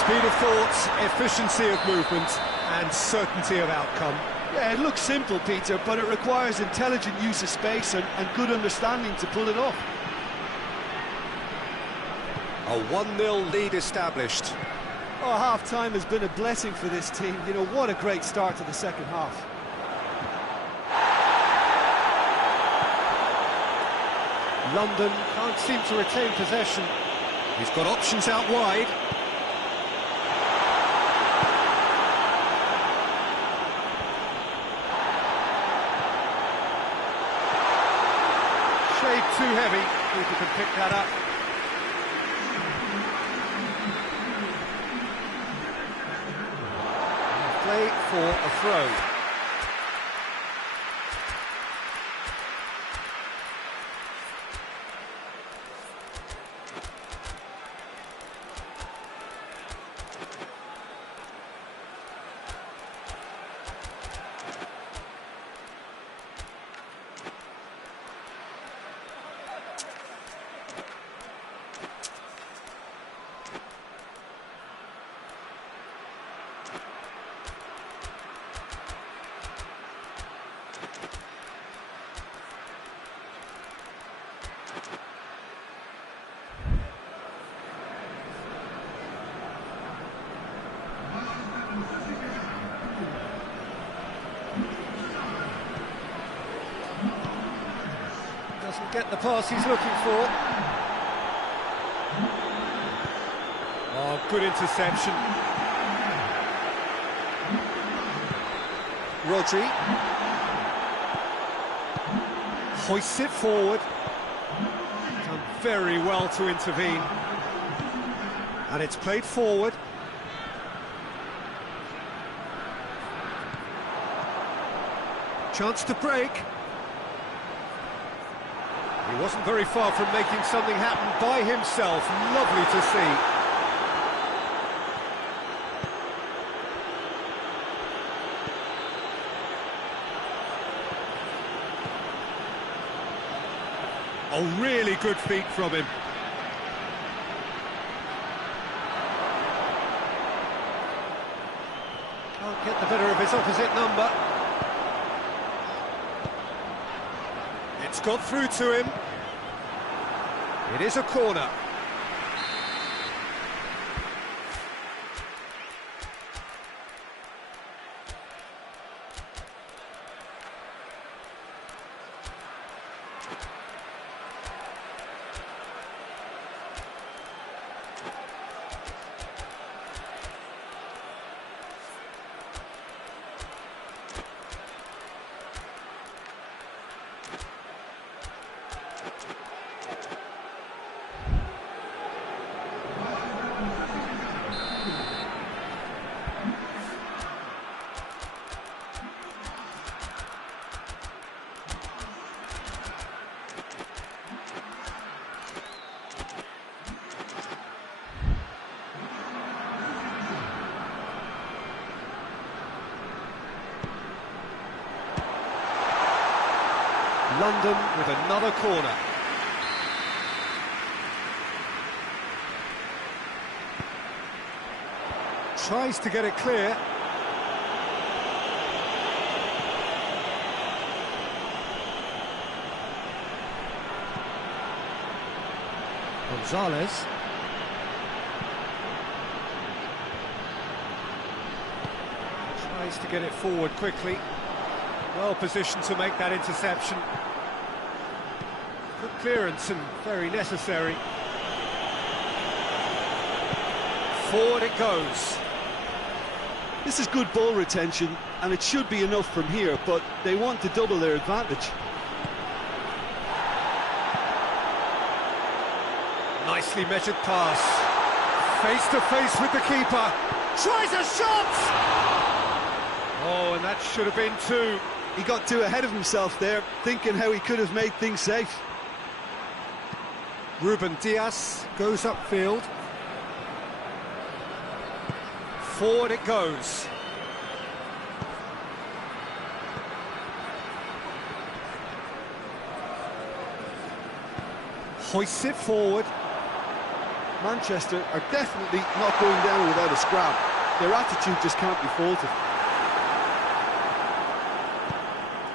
Speed of thought, efficiency of movement, and certainty of outcome. Yeah, it looks simple, Peter, but it requires intelligent use of space and good understanding to pull it off. A 1-0 lead established. Oh, half-time has been a blessing for this team. You know, what a great start to the second half. London can't seem to retain possession. He's got options out wide. Shade too heavy. People can pick that up. play for a throw. Doesn't get the pass he's looking for. Oh, good interception. Rodri hoists it forward. Done very well to intervene. And it's played forward. Chance to break. He wasn't very far from making something happen by himself. Lovely to see. Oh, really good feet from him. Can't get the better of his opposite number. It's got through to him. It is a corner. London with another corner. Tries to get it clear. Gonzalez. Tries to get it forward quickly. Well positioned to make that interception. Good clearance and very necessary. Forward it goes. This is good ball retention, and it should be enough from here, but they want to double their advantage. Nicely measured pass. Face to face with the keeper. Tries a shot! Oh, and that should have been two. He got too ahead of himself there, thinking how he could have made things safe. Ruben Diaz goes upfield. Forward it goes. Hoists it forward. Manchester are definitely not going down without a scrap. Their attitude just can't be faulted.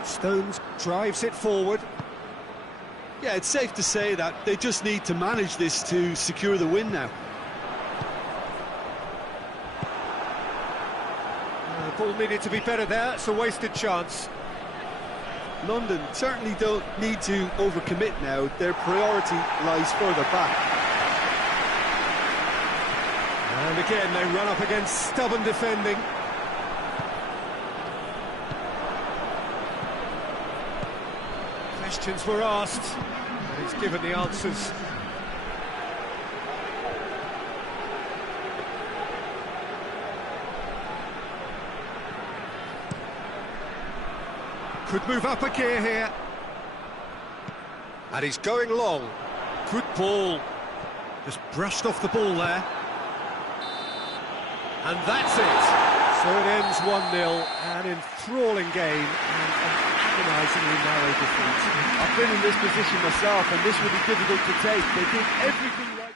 Stones drives it forward. Yeah, it's safe to say that they just need to manage this to secure the win now. The ball needed to be better there. It's a wasted chance. London certainly don't need to overcommit now. Their priority lies further back. And again, they run up against stubborn defending. Questions were asked, and he's given the answers. Could move up a gear here. And he's going long. Good ball. Just brushed off the ball there. And that's it. So it ends 1-0, an enthralling game and an agonisingly narrow defeat. I've been in this position myself, and this would be difficult to take. They did everything right.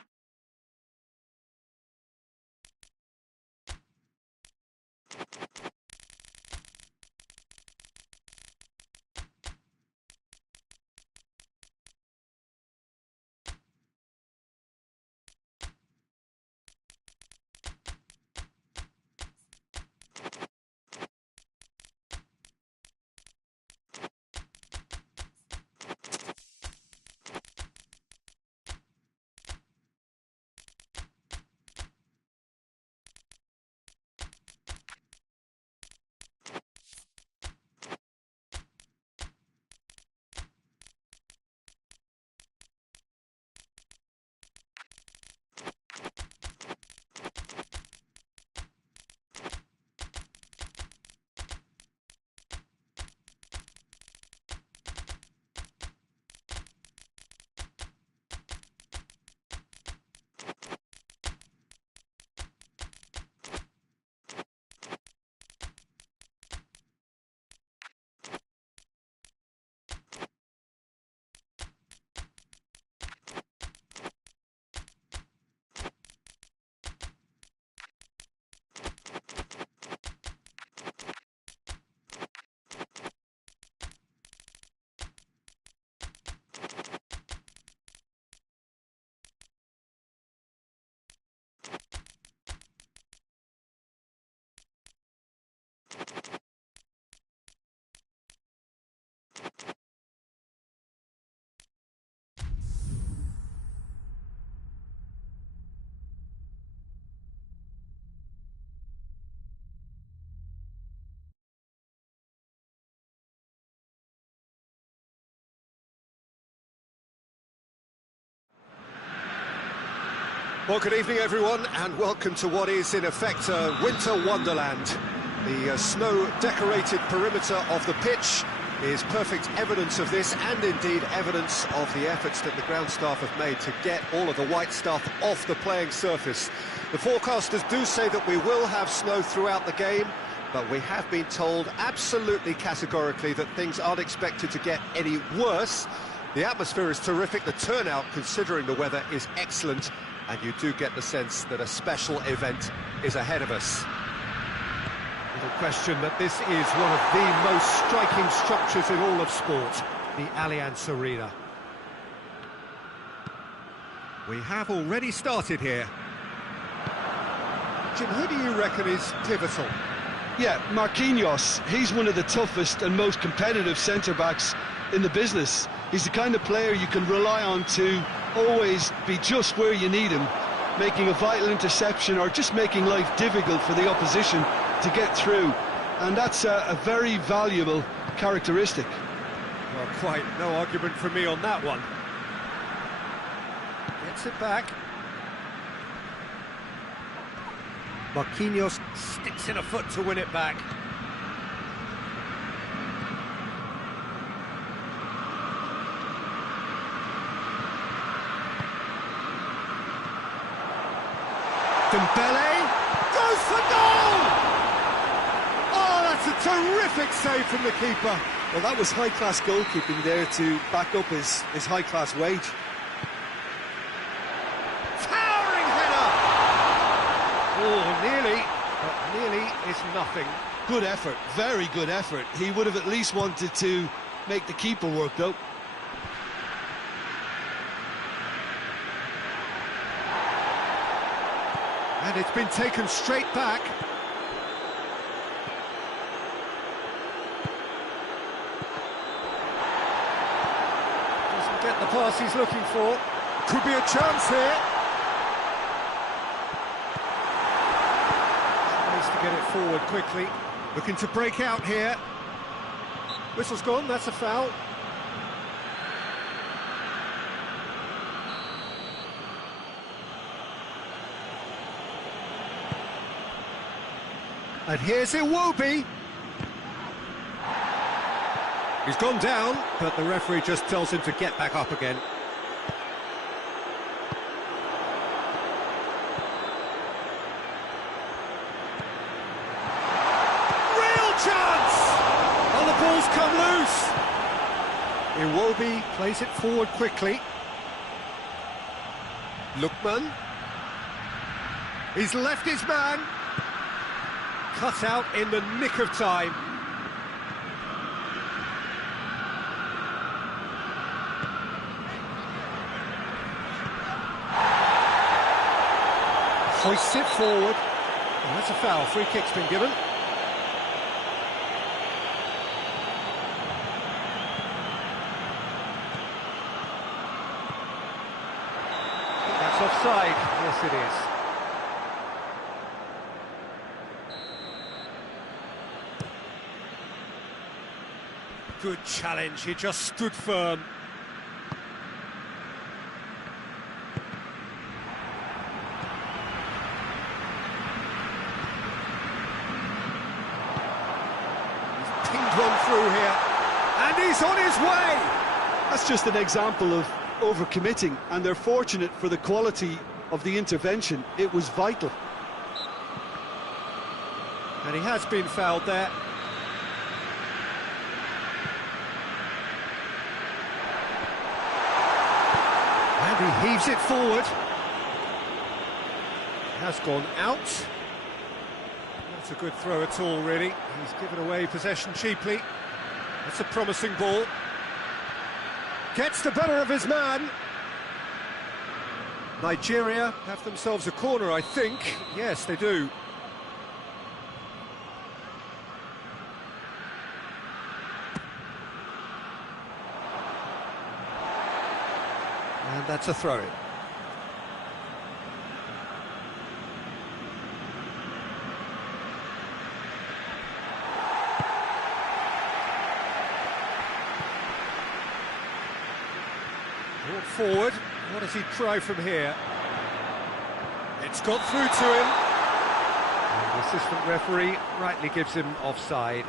Well, good evening, everyone, and welcome to what is, in effect, a winter wonderland. The snow-decorated perimeter of the pitch is perfect evidence of this, and indeed evidence of the efforts that the ground staff have made to get all of the white stuff off the playing surface. The forecasters do say that we will have snow throughout the game, but we have been told absolutely categorically that things aren't expected to get any worse. The atmosphere is terrific, the turnout, considering the weather, is excellent, and you do get the sense that a special event is ahead of us. Little question that this is one of the most striking structures in all of sport, the Allianz Arena. We have already started here. Jim, who do you reckon is pivotal? Yeah, Marquinhos, he's one of the toughest and most competitive centre-backs in the business. He's the kind of player you can rely on to always be just where you need him, making a vital interception or just making life difficult for the opposition to get through. And that's a very valuable characteristic. Well, quite no argument from me on that one. Gets it back. Marquinhos sticks in a foot to win it back. Dembele goes for goal! Oh, that's a terrific save from the keeper. Well, that was high-class goalkeeping there to back up his high-class wage. Towering header! Oh, nearly, but nearly is nothing. Good effort, very good effort. He would have at least wanted to make the keeper work, though. And it's been taken straight back. Doesn't get the pass he's looking for. Could be a chance here. Tries to get it forward quickly. Looking to break out here. Whistle's gone, that's a foul. And here's Iwobi. He's gone down, but the referee just tells him to get back up again. Real chance! Oh, the ball's come loose! Iwobi plays it forward quickly. Lookman. He's left his man. Cut out in the nick of time. Hoists it forward. Oh, that's a foul. Free kick's been given. That's offside. Yes, it is. Good challenge. He just stood firm. One through here, and he's on his way. That's just an example of overcommitting, and they're fortunate for the quality of the intervention. It was vital. And he has been fouled there. And he heaves it forward. Has gone out. Not a good throw at all, really. He's given away possession cheaply. It's a promising ball. Gets the better of his man. Nigeria have themselves a corner, I think. Yes, they do. And that's a throw-in. Forward, what does he try from here? It's got through to him. And the assistant referee rightly gives him offside.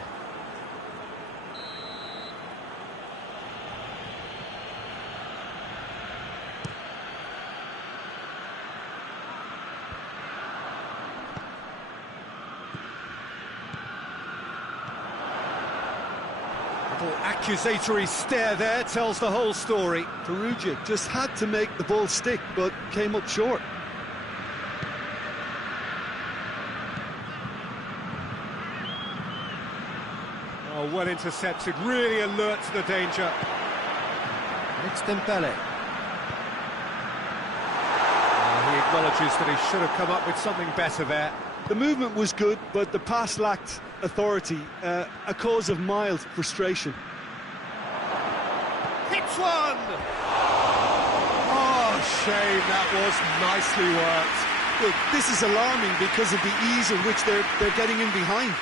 Accusatory stare there tells the whole story. Perugia just had to make the ball stick, but came up short. Oh, well intercepted, really alert to the danger. It's Dembele. Oh, he acknowledges that he should have come up with something better there. The movement was good, but the pass lacked authority, a cause of mild frustration. Hits one! Oh, shame, that was nicely worked. Look, this is alarming because of the ease in which they're getting in behind.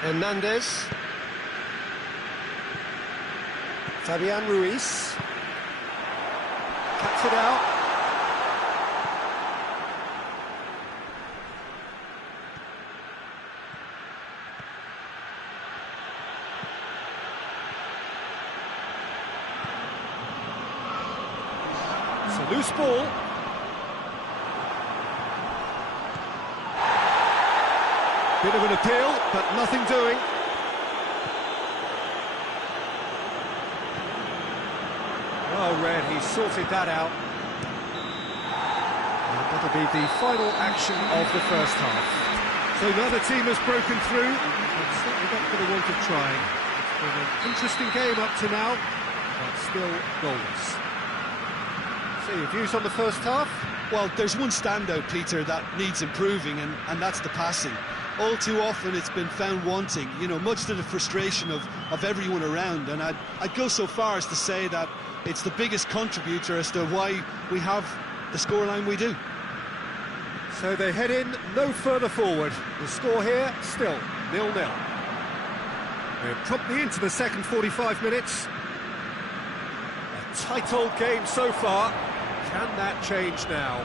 Hernandez. Fabian Ruiz. Cuts it out. It's a loose ball. Bit of an appeal, but nothing doing. Well read, he sorted that out. And that'll be the final action of the first half. So neither team has broken through, but certainly not for the want of trying. It's been an interesting game up to now, but still goalless. So your views on the first half? Well, there's one standout, Peter, that needs improving, and that's the passing. All too often it's been found wanting, you know, much to the frustration of everyone around, and I'd go so far as to say that it's the biggest contributor as to why we have the scoreline we do. So they head in no further forward. The score here, still 0-0. We're promptly into the second 45 minutes. A tight old game so far. Can that change now?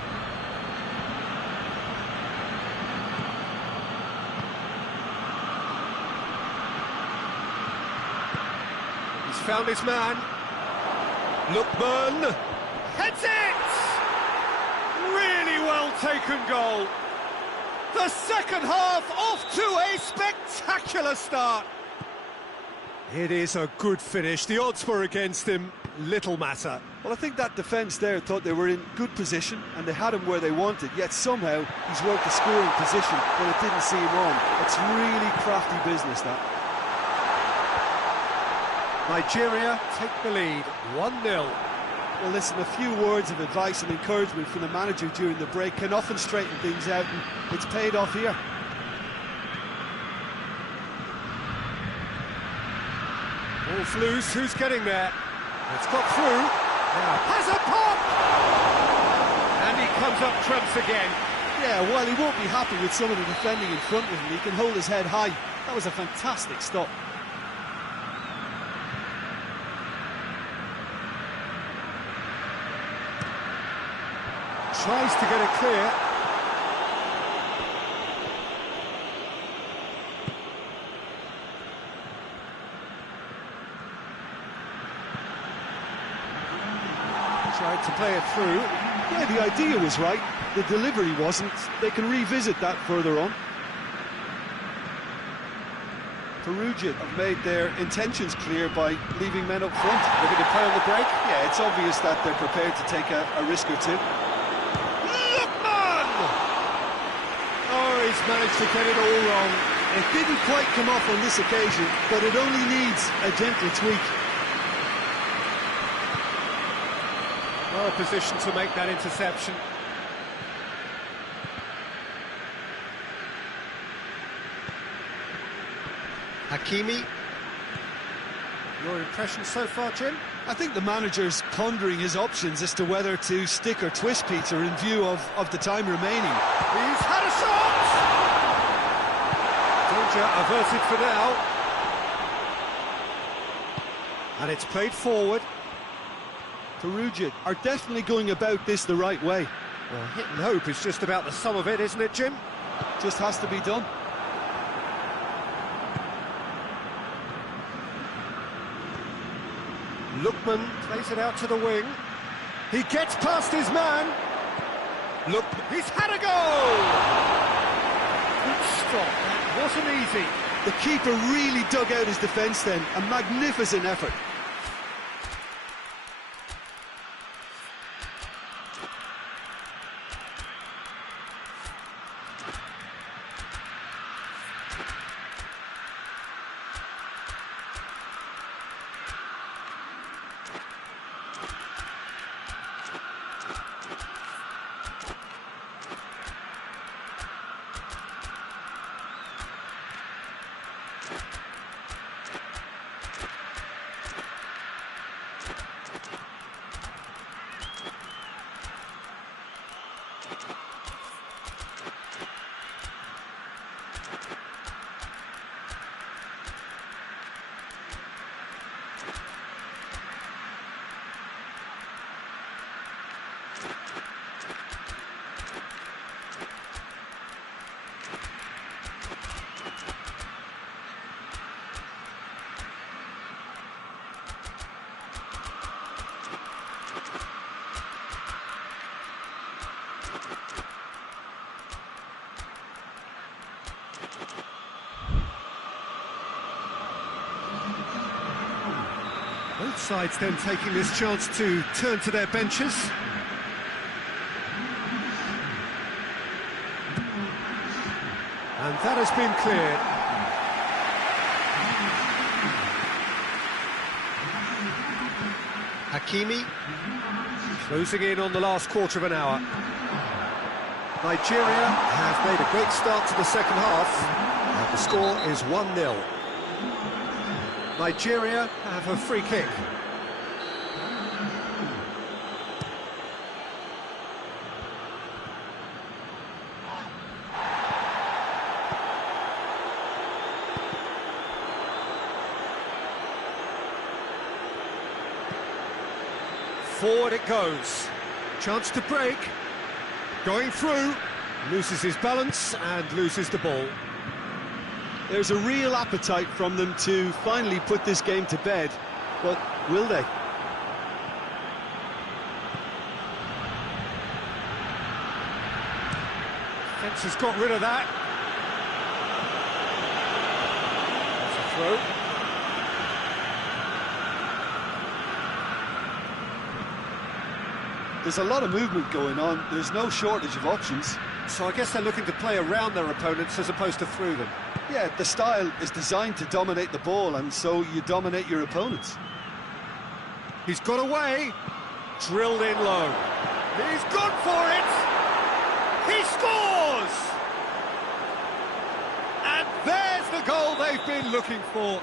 He's found his man. Lookman heads it! Really well taken goal. The second half off to a spectacular start. It is a good finish. The odds were against him. Little matter. Well, I think that defence there thought they were in good position and they had him where they wanted, yet somehow he's worked the scoring position when it didn't see him on. It's really crafty business, that. Nigeria take the lead, 1-0. Well, listen, a few words of advice and encouragement from the manager during the break can often straighten things out, and it's paid off here. Ball's loose, who's getting there? It's got through. Now has a pop! And he comes up trumps again. Yeah, while he won't be happy with some of the defending in front of him, he can hold his head high. That was a fantastic stop. Tries to get it clear. Tried to play it through. Yeah, the idea was right. The delivery wasn't. They can revisit that further on. Perugia have made their intentions clear by leaving men up front. Looking to play on the break. Yeah, it's obvious that they're prepared to take a risk or two. Lookman! Oh, he's managed to get it all wrong. It didn't quite come off on this occasion, but it only needs a gentle tweak. Well positioned to make that interception. Hakimi. Your impression so far, Jim? I think the manager's pondering his options as to whether to stick or twist, Peter, in view of the time remaining. He's had a shot! Danger averted for now. And it's played forward. Perugia are definitely going about this the right way. Well, hit and hope is just about the sum of it, isn't it, Jim? Just has to be done. Lookman plays it out to the wing. He gets past his man. Look, he's had a goal! Good stop, that wasn't easy. The keeper really dug out his defence then. A magnificent effort. Both sides then taking this chance to turn to their benches. And that has been cleared. Hakimi closing in on the last quarter of an hour. Nigeria have made a great start to the second half, and the score is 1-0. Nigeria have a free kick. Forward it goes. Chance to break. Going through. Loses his balance and loses the ball. There's a real appetite from them to finally put this game to bed, but will they? Fence has got rid of that. That's a throw. There's a lot of movement going on. There's no shortage of options. So I guess they're looking to play around their opponents as opposed to through them. Yeah, the style is designed to dominate the ball, and so you dominate your opponents. He's got away. Drilled in low. He's gone for it. He scores! And there's the goal they've been looking for.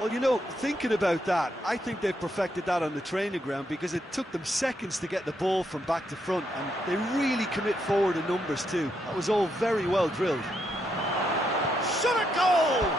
Well, you know, thinking about that, I think they've perfected that on the training ground, because it took them seconds to get the ball from back to front, and they really commit forward in numbers too. That was all very well drilled. Shot a goal!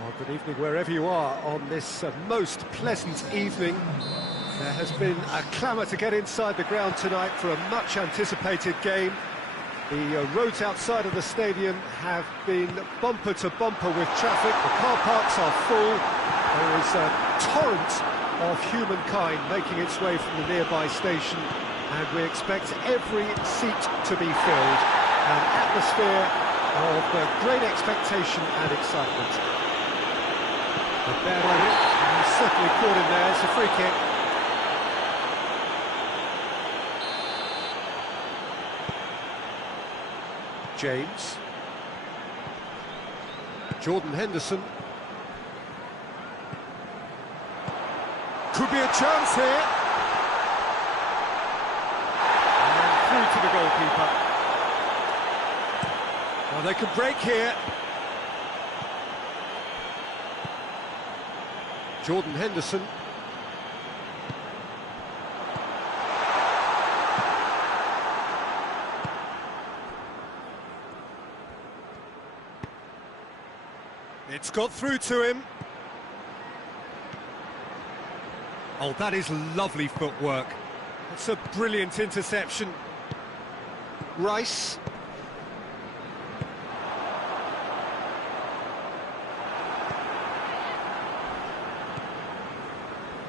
Well, good evening wherever you are on this most pleasant evening. There has been a clamour to get inside the ground tonight for a much-anticipated game. The roads outside of the stadium have been bumper to bumper with traffic. The car parks are full, There is a torrent of humankind making its way from the nearby station, and we expect every seat to be filled. An atmosphere of great expectation and excitement. But there on it, and he's certainly caught him there. It's a free kick. James. Jordan Henderson. Could be a chance here. And through to the goalkeeper. Well, they can break here. Jordan Henderson. It's got through to him. Oh, that is lovely footwork. It's a brilliant interception. Rice.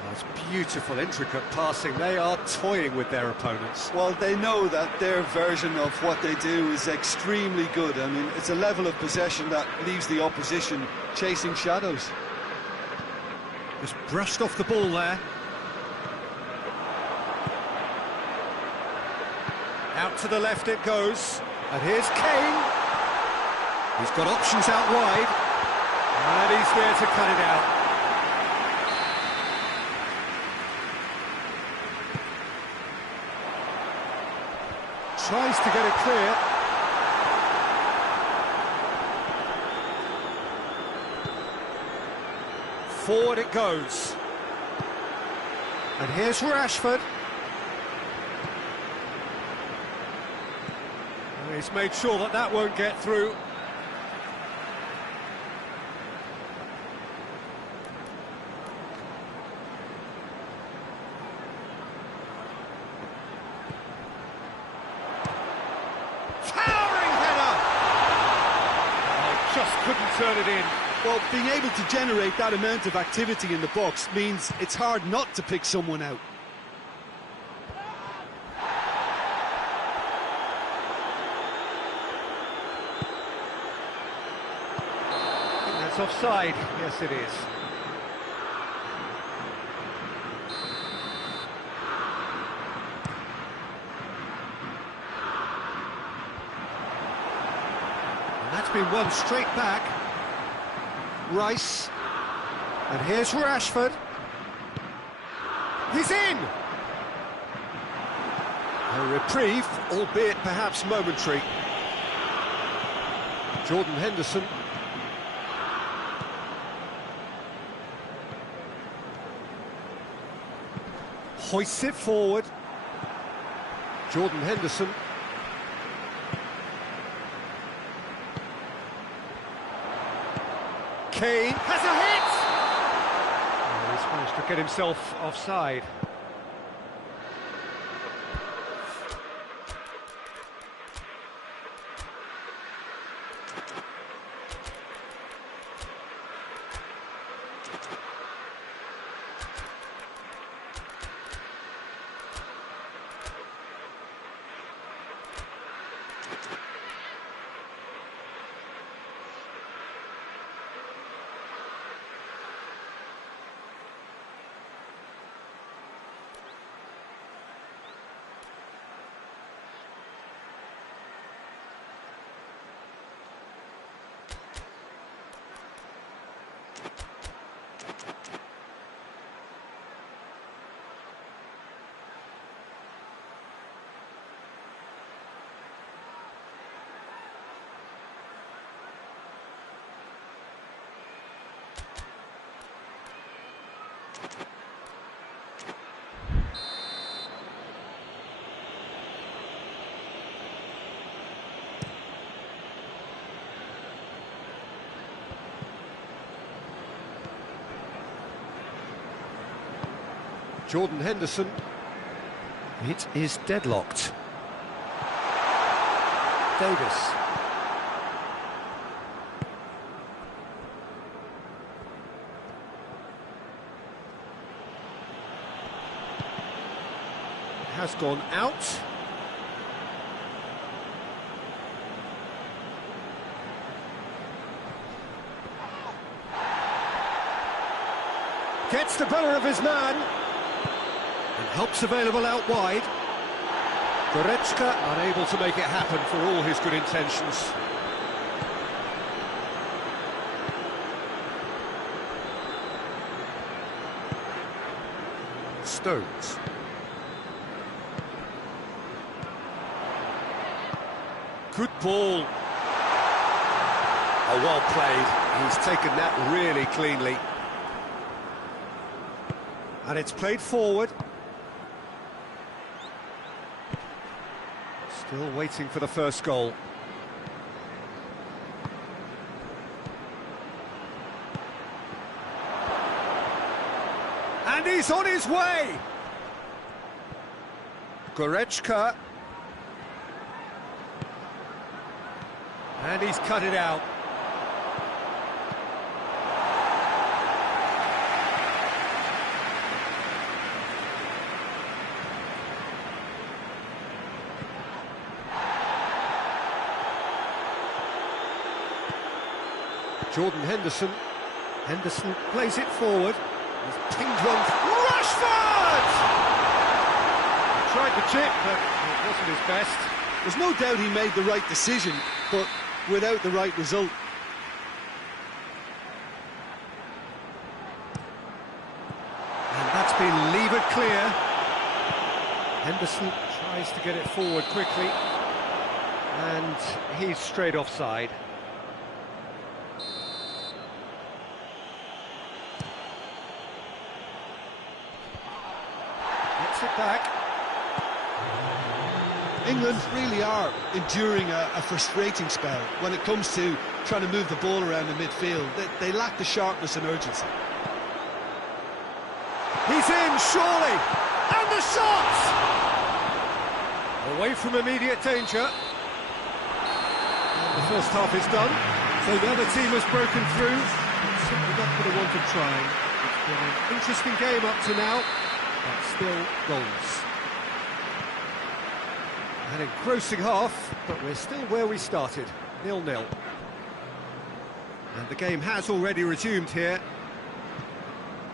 That's beautiful, intricate passing. They are toying with their opponents. Well, they know that their version of what they do is extremely good. I mean, it's a level of possession that leaves the opposition chasing shadows. Just brushed off the ball there. Out to the left it goes. And here's Kien. He's got options out wide. And he's there to cut it out. Tries to get it clear. Forward it goes. And here's Rashford. And he's made sure that that won't get through. Just couldn't turn it in. Well, being able to generate that amount of activity in the box means it's hard not to pick someone out. I think that's offside. Yes, it is. That's been won straight back. Rice. And here's Rashford. He's in! A reprieve, albeit perhaps momentary. Jordan Henderson. Hoists it forward. Jordan Henderson. Kien has a hit! Oh, he's managed to get himself offside. Jordan Henderson. It is deadlocked. Davis. has gone out. Gets the better of his man. And help's available out wide. Goretzka unable to make it happen for all his good intentions. Stones. Good ball. Oh, well played. He's taken that really cleanly. And it's played forward. Still waiting for the first goal. And he's on his way! Goretzka. And he's cut it out. Jordan Henderson. Henderson plays it forward. He's pinged one. Rashford! He tried the chip, but it wasn't his best. There's no doubt he made the right decision, but without the right result. And that's been levered clear. Henderson tries to get it forward quickly. And he's straight offside. Gets it back. England really are enduring a frustrating spell when it comes to trying to move the ball around the midfield. They lack the sharpness and urgency. He's in, surely! And the shot! Away from immediate danger. And the first half is done. So the other team has broken through. It's simply not going to want to try. It's been an interesting game up to now, but still goals. An engrossing half, but we're still where we started, 0-0. And the game has already resumed here.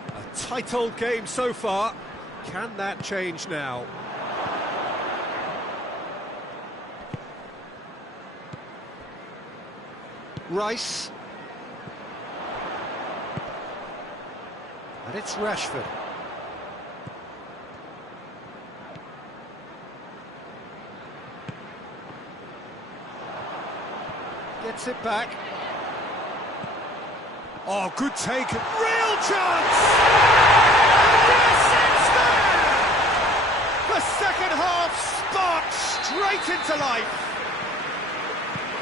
A tight old game so far. Can that change now? Rice. And it's Rashford. Gets it back. Oh, good take. Real chance! Yes, it's there! The second half sparked straight into life.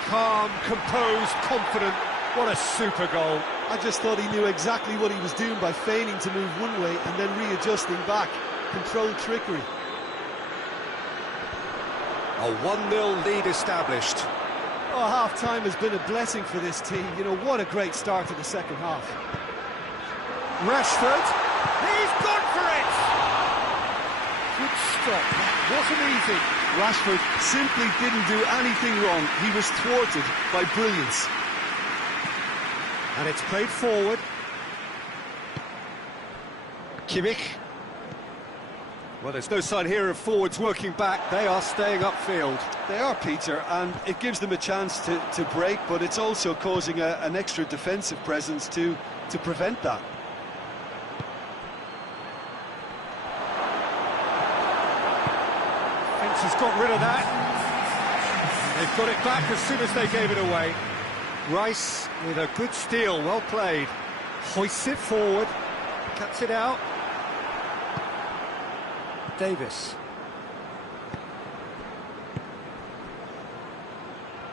Calm, composed, confident. What a super goal. I just thought he knew exactly what he was doing by feigning to move one way and then readjusting back. Controlled trickery. A 1-0 lead established. Oh, half-time has been a blessing for this team. You know, what a great start to the second half. Rashford. He's gone for it! Good stop. That wasn't easy. Rashford simply didn't do anything wrong. He was thwarted by brilliance. And it's played forward. Kimmich. Well, there's no sign here of forwards working back. They are staying upfield. They are, Peter, and it gives them a chance to break, but it's also causing an extra defensive presence to prevent that. Fence has got rid of that. They've got it back as soon as they gave it away. Rice with a good steal, well played. Hoists it forward, cuts it out. Davis.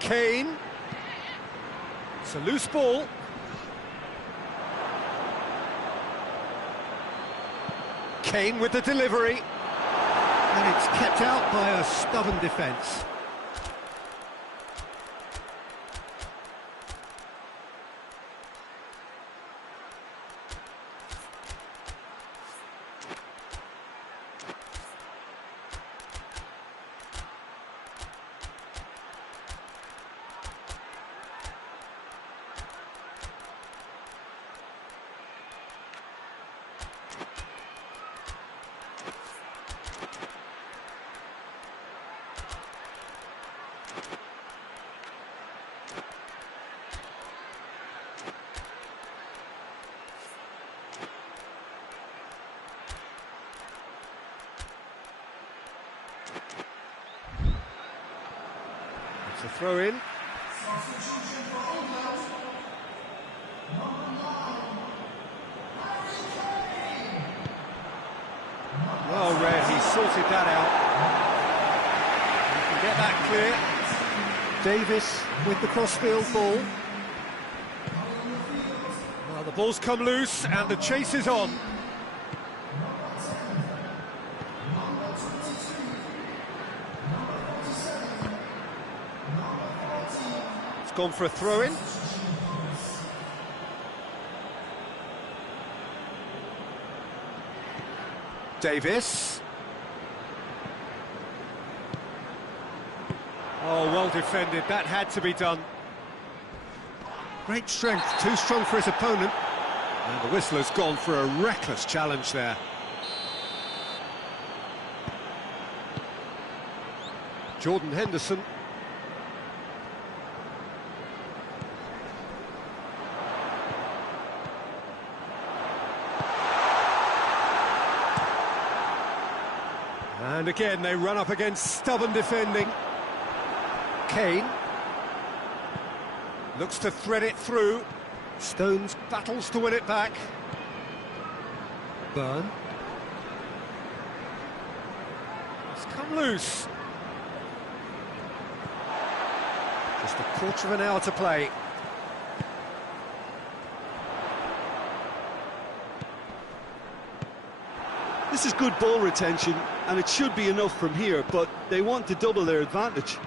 Kane. It's a loose ball. Kane with the delivery. And it's kept out by a stubborn defence. throw in. Well read, he sorted that out. He can get that clear. Davis with the cross-field ball. Well, the ball's come loose and the chase is on. It's gone for a throw-in. Davis. Oh, well defended, that had to be done. Great strength, too strong for his opponent. And the whistler's gone for a reckless challenge there. Jordan Henderson. And again, they run up against stubborn defending. Kien looks to thread it through. Stones battles to win it back. Byrne. It's come loose. Just a quarter of an hour to play. This is good ball retention, and it should be enough from here, but they want to double their advantage.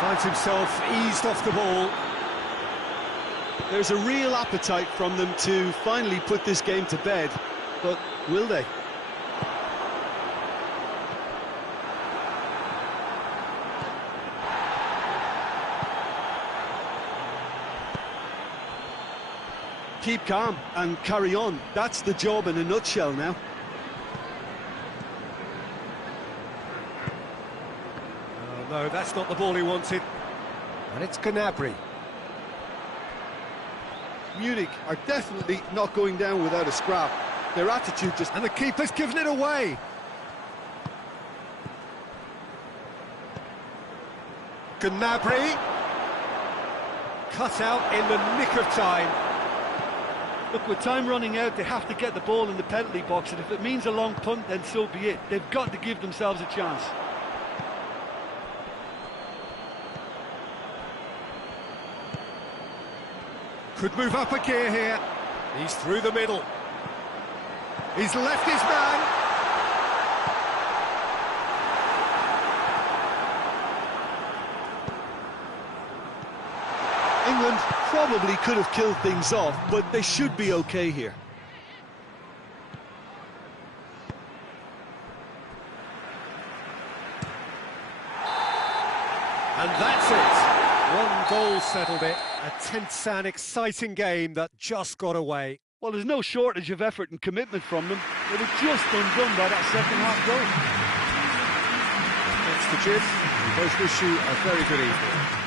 Finds himself eased off the ball. There's a real appetite from them to finally put this game to bed, but will they? Keep calm and carry on. That's the job in a nutshell now. Oh, no, that's not the ball he wanted. And it's Gnabry. Munich are definitely not going down without a scrap. Their attitude just... And the keeper's given it away. Gnabry. Cut out in the nick of time. Look, with time running out, they have to get the ball in the penalty box, and if it means a long punt, then so be it. They've got to give themselves a chance. Could move up a gear here. He's through the middle. He's left his man. England probably could have killed things off, but they should be okay here. And that's it. One goal settled it. A tense and exciting game that just got away. Well, there's no shortage of effort and commitment from them. They were just undone by that second half goal. Thanks to Jim. We both wish you a very good evening.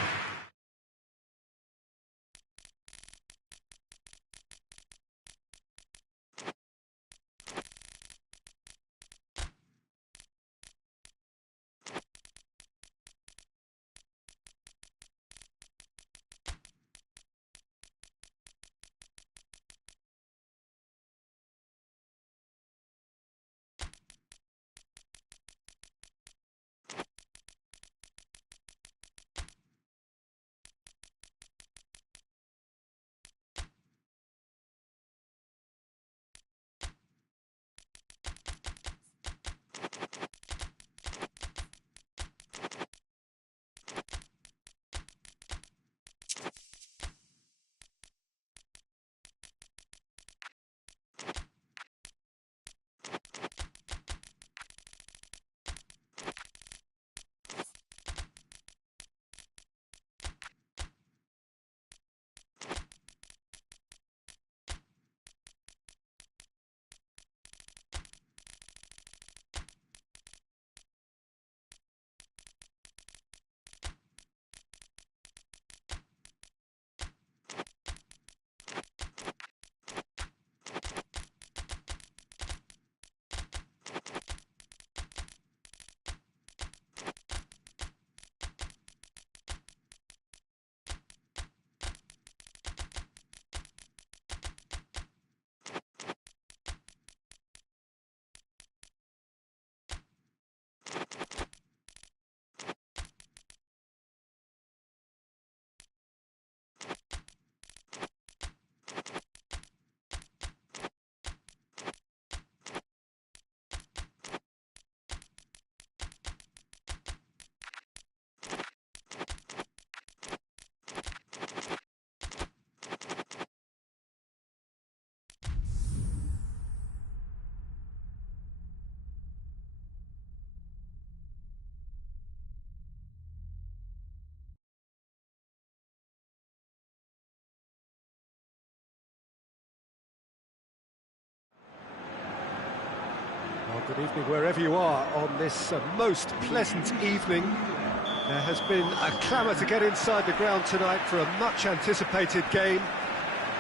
Good evening wherever you are on this most pleasant evening. There has been a clamour to get inside the ground tonight for a much-anticipated game.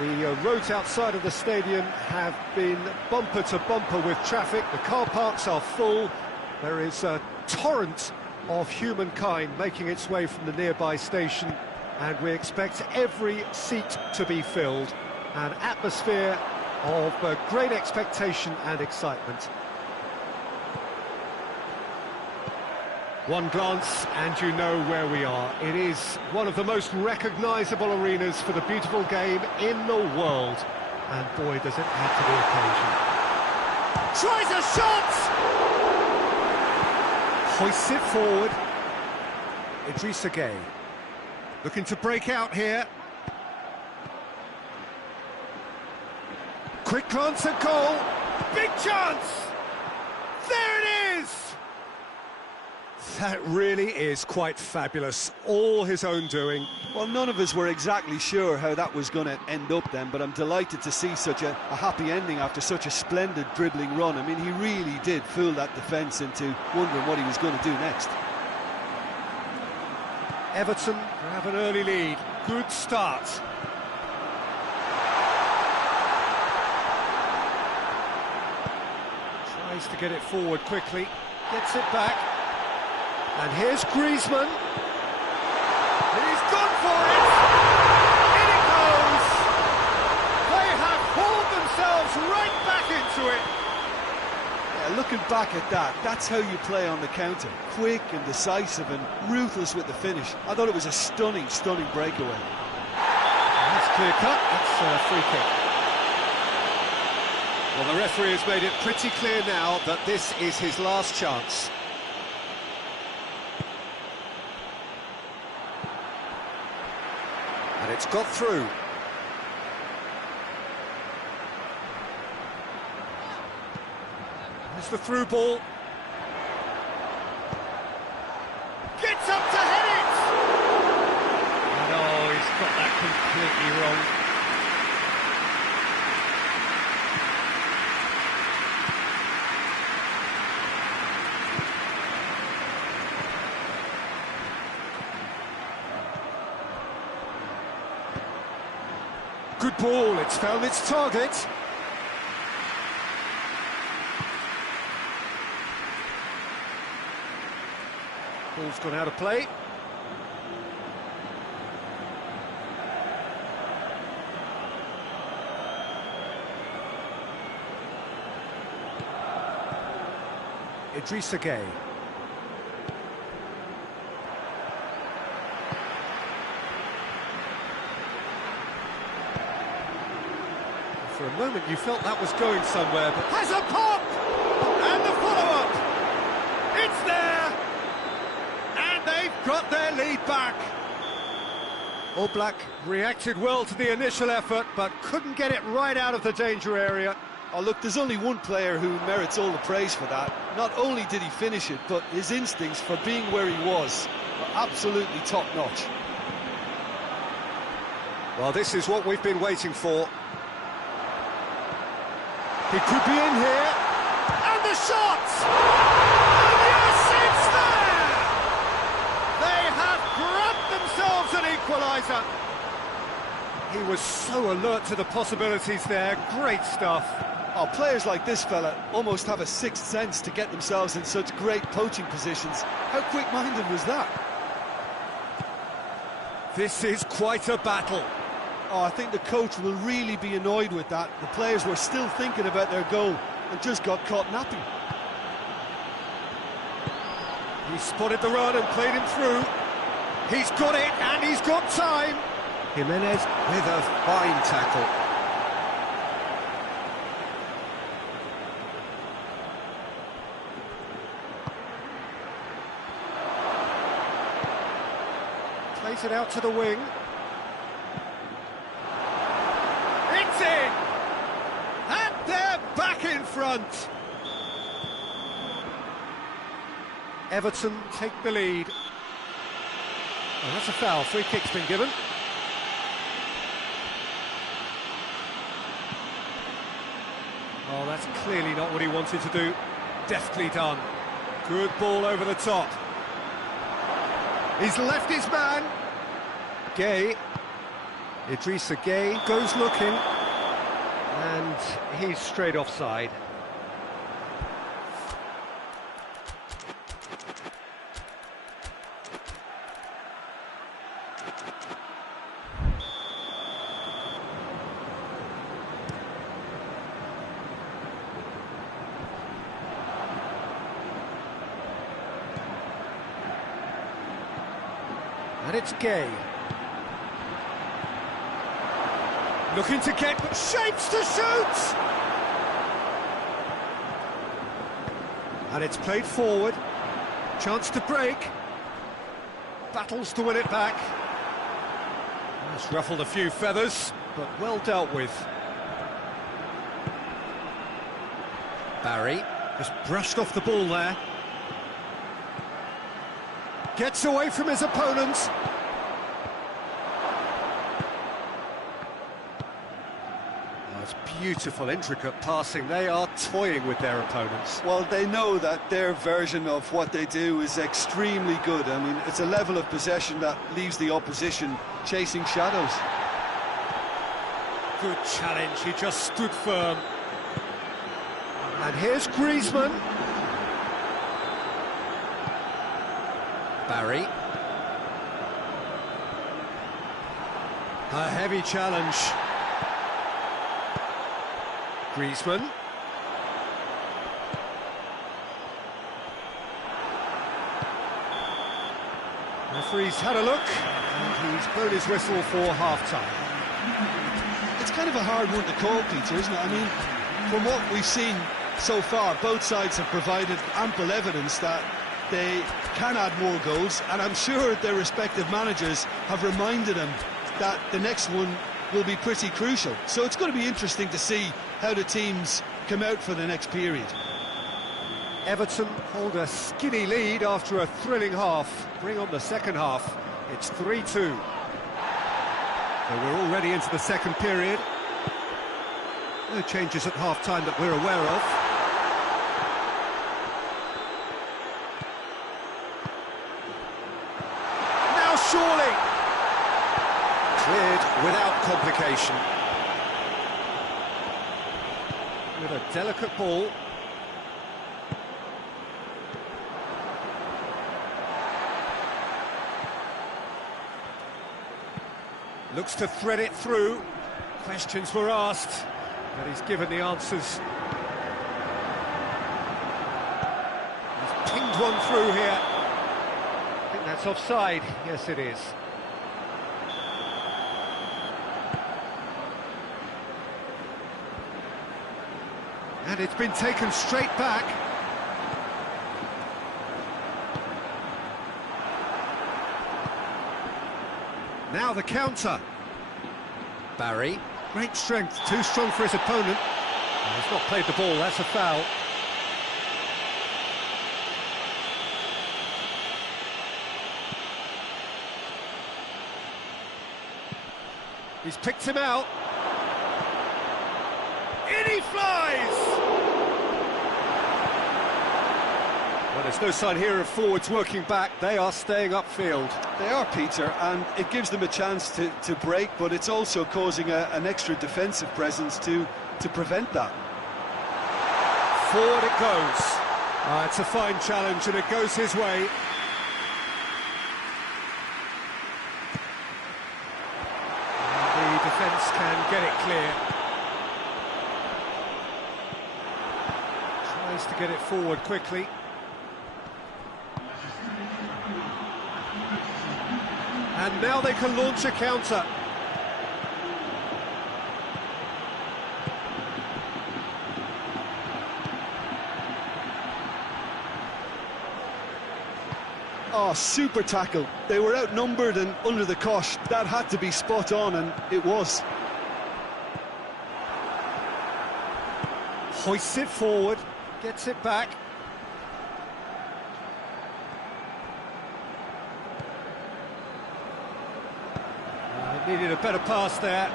The roads outside of the stadium have been bumper to bumper with traffic. The car parks are full. There is a torrent of humankind making its way from the nearby station, and we expect every seat to be filled. An atmosphere of great expectation and excitement. One glance and you know where we are. It is one of the most recognisable arenas for the beautiful game in the world. And boy, does it add to the occasion. Tries a shot! Hoists it forward. Idrissa Gueye. Looking to break out here. Quick glance at goal. Big chance! There it is! That really is quite fabulous. All his own doing. Well, none of us were exactly sure how that was going to end up then, but I'm delighted to see such a happy ending after such a splendid dribbling run. I mean, he really did fool that defence into wondering what he was going to do next. Everton have an early lead. Good start. Tries to get it forward quickly. Gets it back. And here's Griezmann. He's gone for it! In it goes! They have pulled themselves right back into it! Yeah, looking back at that, that's how you play on the counter. Quick and decisive and ruthless with the finish. I thought it was a stunning breakaway. That's clear cut. It's a free kick. Well, the referee has made it pretty clear now that this is his last chance. And it's got through. There's the through ball. Gets up to head it! No, he's got that completely wrong. Good ball, it's found its target. Ball's gone out of play. Idrissa Gueye. For a moment you felt that was going somewhere, but has a pop! And the follow-up! It's there! And they've got their lead back. All Black reacted well to the initial effort, but couldn't get it right out of the danger area. Oh, look, there's only one player who merits all the praise for that. Not only did he finish it, but his instincts for being where he was were absolutely top-notch. Well, this is what we've been waiting for. He could be in here, and the shot! And yes, it's there! They have grabbed themselves an equaliser. He was so alert to the possibilities there, great stuff. Oh, players like this fella almost have a sixth sense to get themselves in such great poaching positions. How quick-minded was that? This is quite a battle. Oh, I think the coach will really be annoyed with that. The players were still thinking about their goal and just got caught napping. He spotted the run and played him through. He's got it, and he's got time. Jimenez with a fine tackle. Plays it out to the wing. It's in! And they're back in front! Everton take the lead. Oh, that's a foul. Free kick's been given. Oh, that's clearly not what he wanted to do. Deftly done. Good ball over the top. He's left his man. Gay. Idrissa Gay goes looking. And he's straight offside. And it's Gay. Looking to get shapes to shoot! And it's played forward. Chance to break. Battles to win it back. It's ruffled a few feathers, but well dealt with. Barry just brushed off the ball there. Gets away from his opponents. Oh, it's beautiful, intricate passing. They are toying with their opponents. Well, they know that their version of what they do is extremely good. I mean, it's a level of possession that leaves the opposition chasing shadows. Good challenge, he just stood firm. And here's Griezmann. Barry. A heavy challenge. Griezmann. Referee's had a look, and he's blown his whistle for half-time. It's kind of a hard one to call, Peter, isn't it? I mean, from what we've seen so far, both sides have provided ample evidence that they can add more goals, and I'm sure their respective managers have reminded them that the next one will be pretty crucial. So it's going to be interesting to see how the teams come out for the next period. Everton hold a skinny lead after a thrilling half. Bring on the second half. It's 3-2. So we're already into the second period. No changes at half-time that we're aware of. Now surely! Cleared without complication. With a delicate ball. Looks to thread it through. Questions were asked, but he's given the answers. He's pinged one through here. I think that's offside. Yes, it is. And it's been taken straight back. Now the counter. Barry, great strength, too strong for his opponent. Oh, he's not played the ball, that's a foul. He's picked him out. In he flies! Well, there's no sign here of forwards working back. They are staying upfield. They are, Peter, and it gives them a chance to break, but it's also causing an extra defensive presence to prevent that. Forward it goes. It's a fine challenge, and it goes his way. And the defence can get it clear. Tries to get it forward quickly. And now they can launch a counter. Oh, super tackle. They were outnumbered and under the cosh. That had to be spot on, and it was. Hoists it forward, gets it back. Needed a better pass there.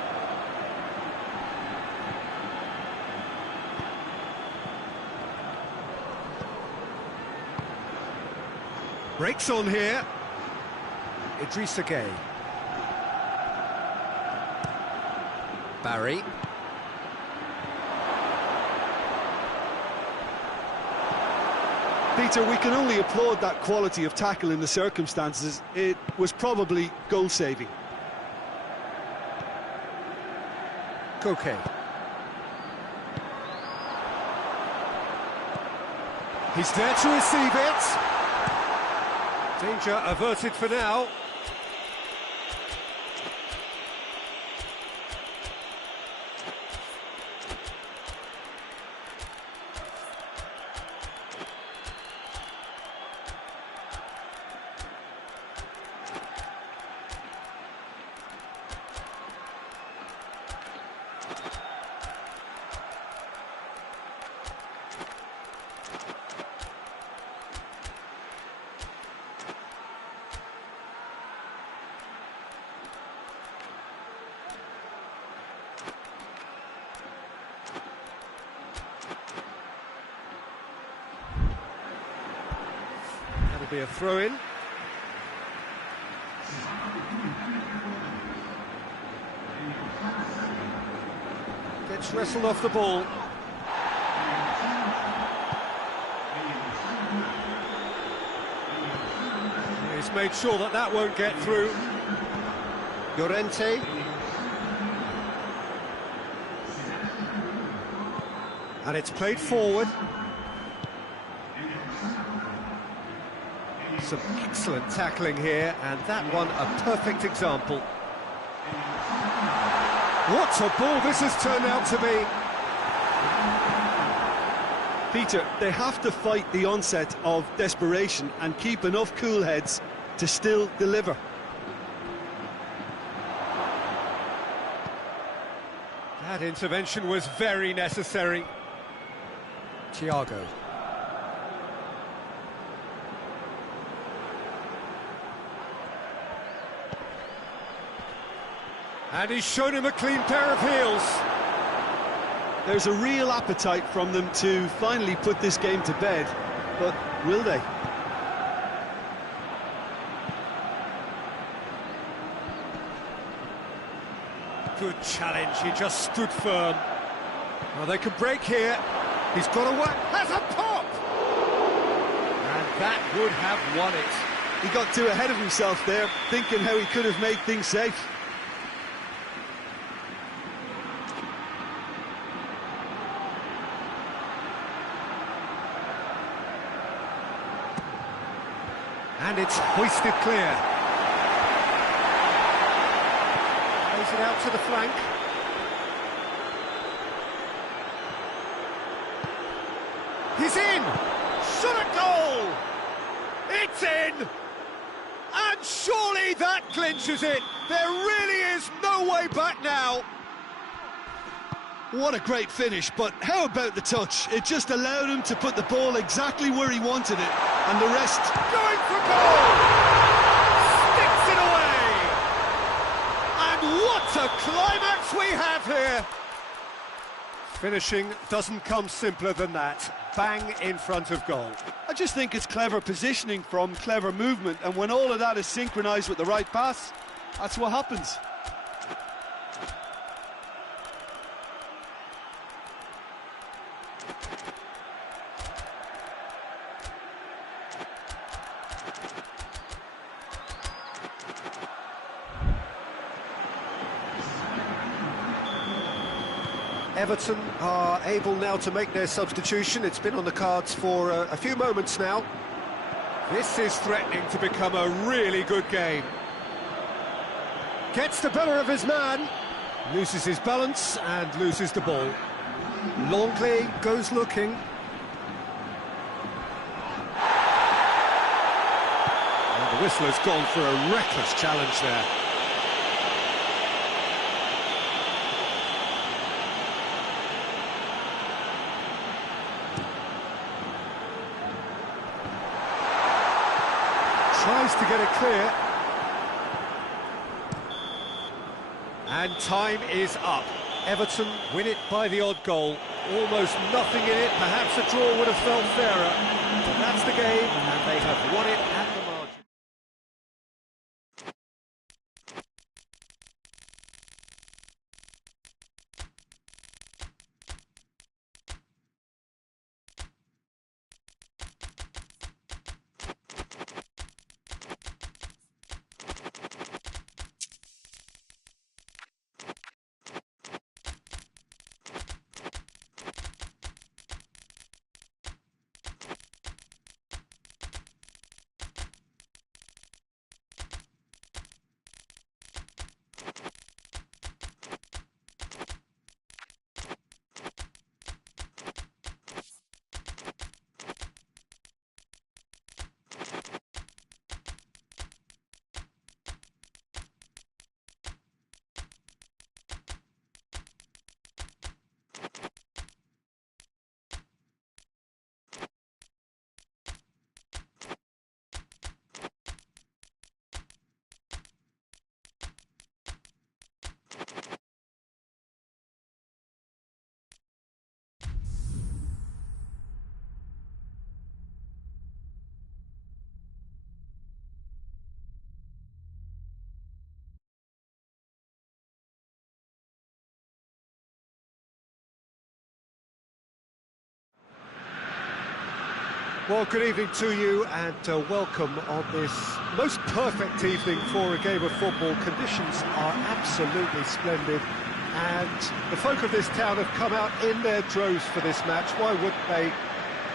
Breaks on here. Idrissa Gueye. Barry. Peter, we can only applaud that quality of tackle in the circumstances. It was probably goal-saving. Koke. He's there to receive it. Danger averted for now. That'll be a throw-in. Gets wrestled off the ball. He's made sure that that won't get through. Llorente. And it's played forward. Some excellent tackling here, and that one a perfect example. What a ball this has turned out to be. Peter, they have to fight the onset of desperation and keep enough cool heads to still deliver. That intervention was very necessary. Thiago. And he's shown him a clean pair of heels. There's a real appetite from them to finally put this game to bed, but will they? Good challenge, he just stood firm. Now they can break here. He's got a whack, has a pop! And that would have won it. He got too ahead of himself there, thinking how he could have made things safe. And it's hoisted clear. Plays it out to the flank. He's in! Shot at goal! It's in! And surely that clinches it! There really is no way back now! What a great finish, but how about the touch? It just allowed him to put the ball exactly where he wanted it, and the rest... Going for goal! Sticks it away! And what a climax we have here! Finishing doesn't come simpler than that. Bang in front of goal. I just think it's clever positioning from clever movement, and when all of that is synchronised with the right pass, that's what happens. Everton are able now to make their substitution. It's been on the cards for a few moments now. This is threatening to become a really good game. Gets the better of his man, loses his balance and loses the ball. Longley goes looking. And the whistle has gone for a reckless challenge there. Tries to get it clear. And time is up. Everton win it by the odd goal. Almost nothing in it. Perhaps a draw would have felt fairer. But that's the game, and they have won it at the moment. Well, good evening to you, and welcome on this most perfect evening for a game of football. Conditions are absolutely splendid, and the folk of this town have come out in their droves for this match. Why wouldn't they?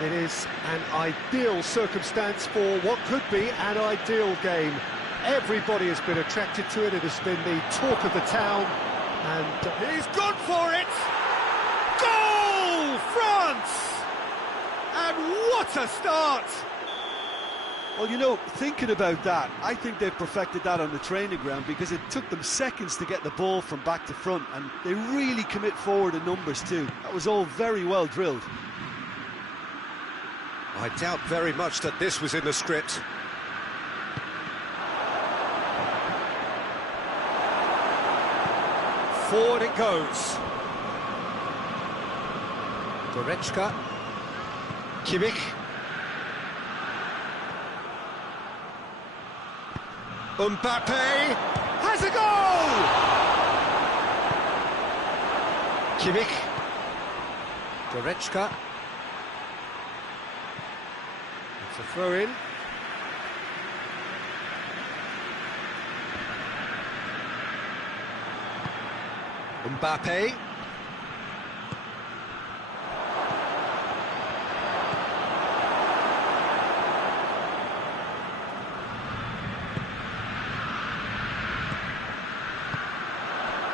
It is an ideal circumstance for what could be an ideal game. Everybody has been attracted to it. It has been the talk of the town, and he's gone for it! Goal! France! And what a start! Well, you know, thinking about that, I think they've perfected that on the training ground, because it took them seconds to get the ball from back to front, and they really commit forward in numbers too. That was all very well drilled. I doubt very much that this was in the script. Forward it goes. Goretzka. Kimmich. Mbappe has a goal! Kimmich. Goretzka. It's a throw-in. Mbappe.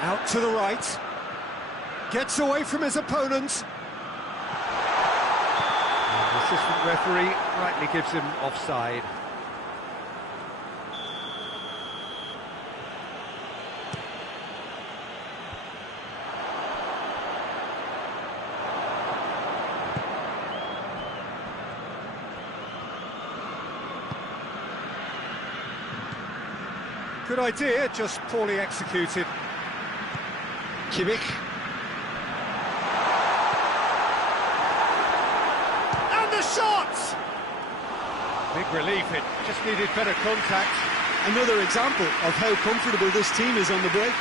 Out to the right. Gets away from his opponent. And the assistant referee rightly gives him offside. Good idea, just poorly executed. Kimmich. And the shot! Big relief, it just needed better contact. Another example of how comfortable this team is on the break.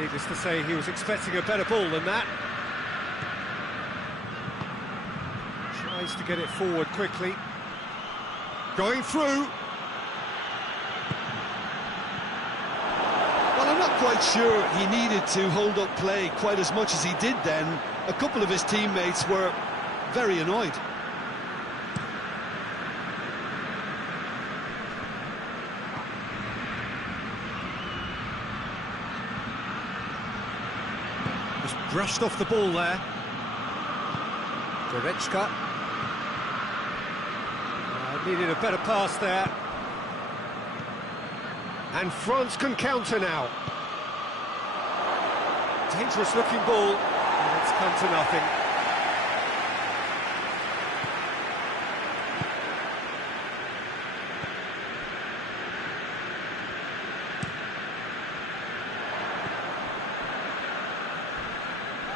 Needless to say, he was expecting a better ball than that. Tries to get it forward quickly. Going through. Well, I'm not quite sure he needed to hold up play quite as much as he did then. A couple of his teammates were very annoyed. Brushed off the ball there. Goretzka. Needed a better pass there. And France can counter now. Dangerous looking ball, and it's come to nothing.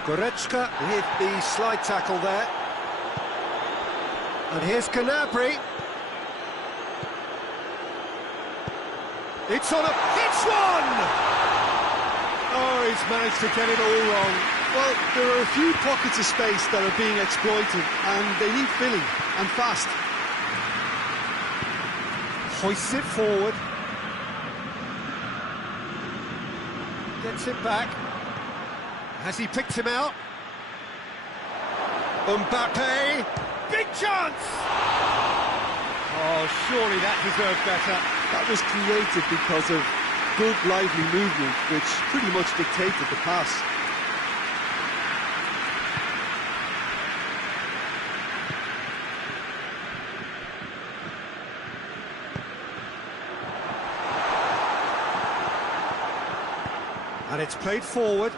Goretzka with the slide tackle there. And here's Gnabry. It's on a... It's one! Oh, he's managed to get it all wrong. Well, there are a few pockets of space that are being exploited, and they need filling, and fast. Hoists it forward. Gets it back. Has he picked him out? Mbappe! Big chance! Oh, surely that deserved better. That was created because of good, lively movement, which pretty much dictated the pass. And it's played forward.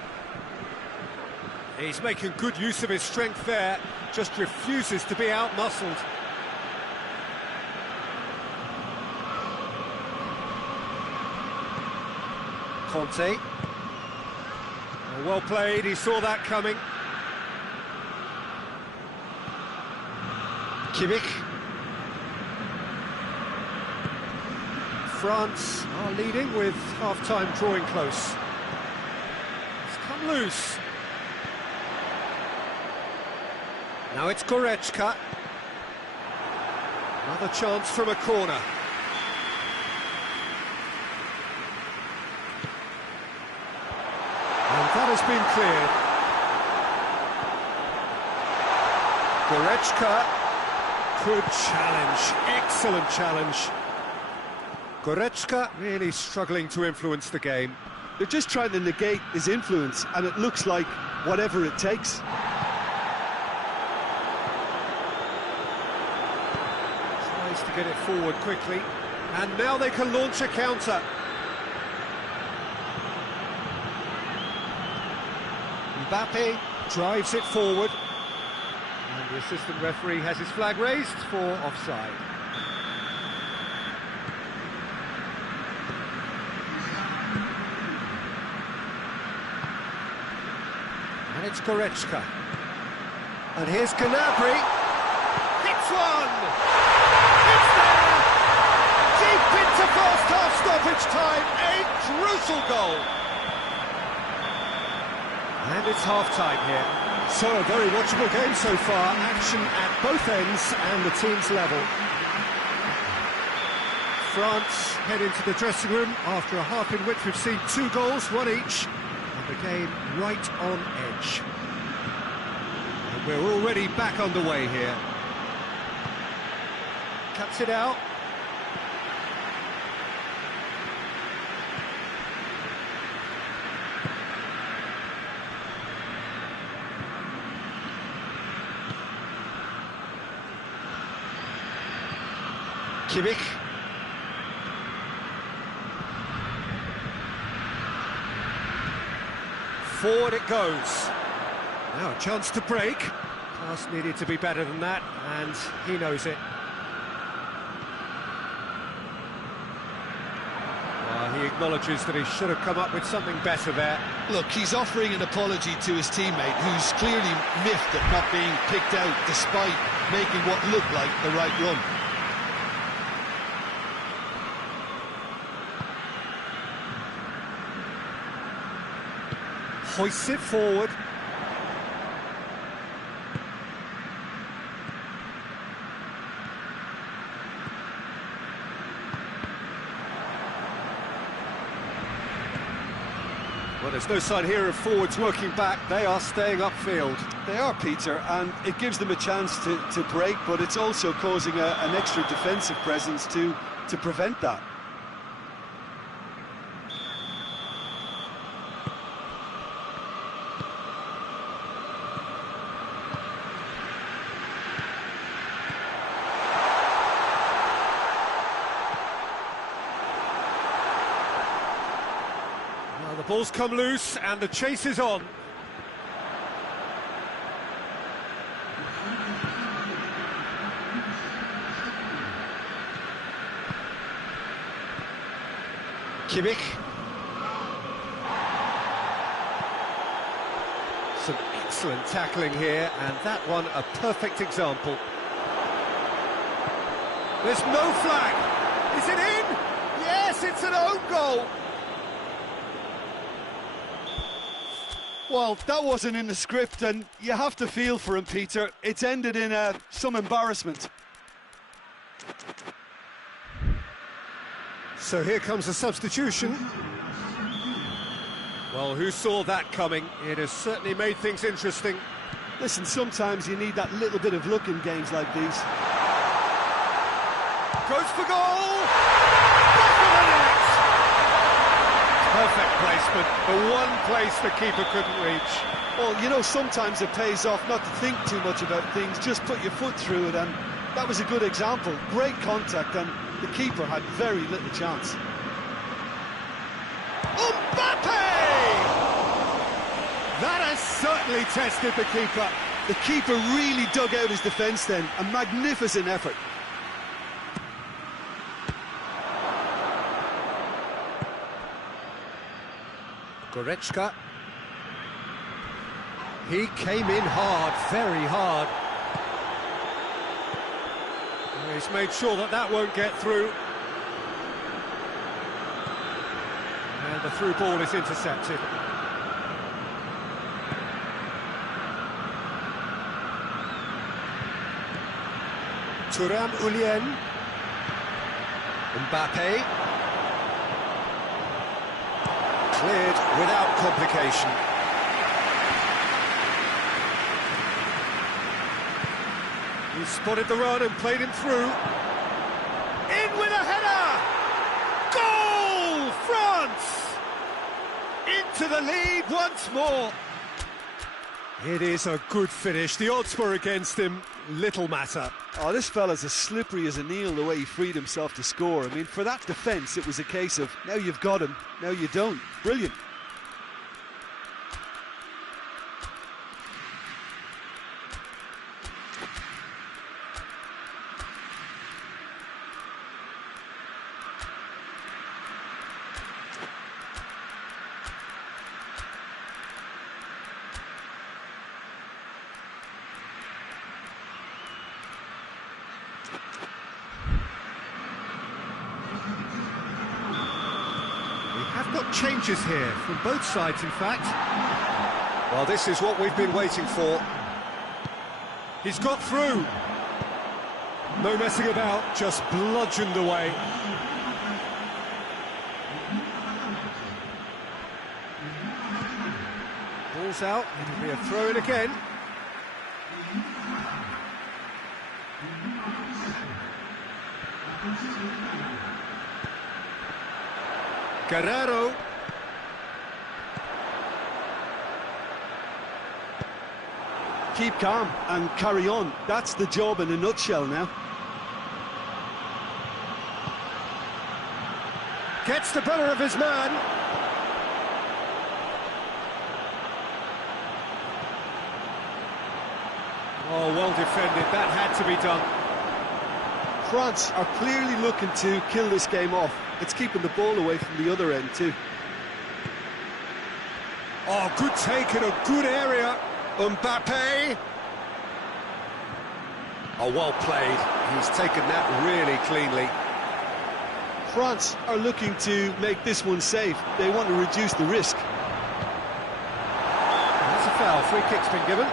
He's making good use of his strength there, just refuses to be out-muscled. Conte. Oh, well played, he saw that coming. Kimmich. France are leading with half-time drawing close. It's come loose. Now it's Goretzka. Another chance from a corner. And that has been cleared. Goretzka could challenge. Excellent challenge. Goretzka really struggling to influence the game. They're just trying to negate his influence, and it looks like whatever it takes. Tries to get it forward quickly. And now they can launch a counter. Mbappe drives it forward. And the assistant referee has his flag raised for offside. And it's Goretzka. And here's Gnabry. Hits one! It's there! Deep into first half stoppage time. A crucial goal. And it's half-time here. So a very watchable game so far. Action at both ends and the team's level. France head into the dressing room after a half in which we've seen 2 goals, 1 each. And the game right on edge. And we're already back underway here. Cuts it out. Kimmich. Forward it goes. Now a chance to break. Pass needed to be better than that, and he knows it. He acknowledges that he should have come up with something better there. Look, he's offering an apology to his teammate, who's clearly miffed at not being picked out despite making what looked like the right run. Hoists it forward. Well, there's no sign here of forwards working back. They are staying upfield. They are, Peter, and it gives them a chance to break, but it's also causing an extra defensive presence to prevent that. The ball's come loose and the chase is on. Kimmich. Some excellent tackling here, and that one a perfect example. There's no flag. Is it in? Yes, it's an own goal. Well, that wasn't in the script, and you have to feel for him, Peter. It's ended in some embarrassment. So here comes a substitution. Well, who saw that coming? It has certainly made things interesting. Listen, sometimes you need that little bit of luck in games like these. Goes for goal! Back of the net! Perfect placement, the one place the keeper couldn't reach. Well, you know, sometimes it pays off not to think too much about things, just put your foot through it, and that was a good example. Great contact, and the keeper had very little chance. Mbappe! That has certainly tested the keeper. The keeper really dug out his defence then, a magnificent effort. Goretzka. He came in hard, very hard. He's made sure that that won't get through. And the through ball is intercepted. Thuram. Mbappe. Cleared without complication. He spotted the run and played him through. In with a header! Goal! France! Into the lead once more. It is a good finish. The odds were against him. Little matter. Oh, this fella's as slippery as an eel the way he freed himself to score. I mean, for that defence, it was a case of, now you've got him, now you don't. Brilliant. Got changes here from both sides, in fact. Well, this is what we've been waiting for. He's got through. No messing about, just bludgeoned away. Ball's out, it'll be a throw-in again. Guerrero. Keep calm and carry on. That's the job in a nutshell now. Gets the better of his man. Oh, well defended. That had to be done. France are clearly looking to kill this game off. It's keeping the ball away from the other end too. Oh, good take in a good area. Mbappe. Oh, well played. He's taken that really cleanly. France are looking to make this one safe. They want to reduce the risk. That's a foul. Free kick's been given.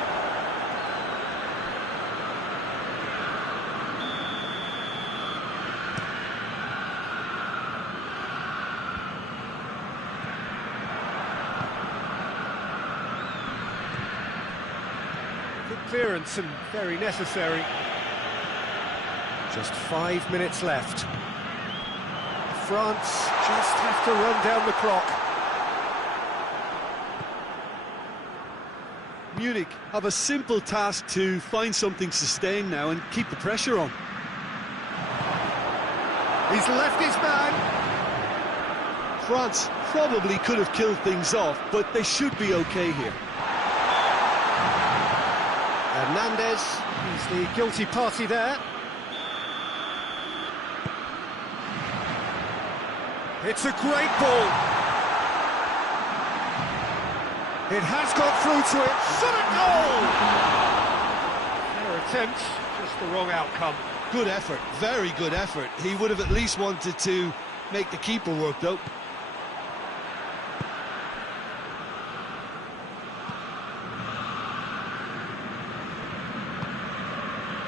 Clearance and very necessary. Just 5 minutes left. France just have to run down the clock. Munich have a simple task to find something sustained now and keep the pressure on. He's left his man. France probably could have killed things off, but they should be okay here. Hernandez, he's the guilty party there. It's a great ball. It has got through to it. Shot a goal! Fair attempt, just the wrong outcome. Good effort, very good effort. He would have at least wanted to make the keeper work, though.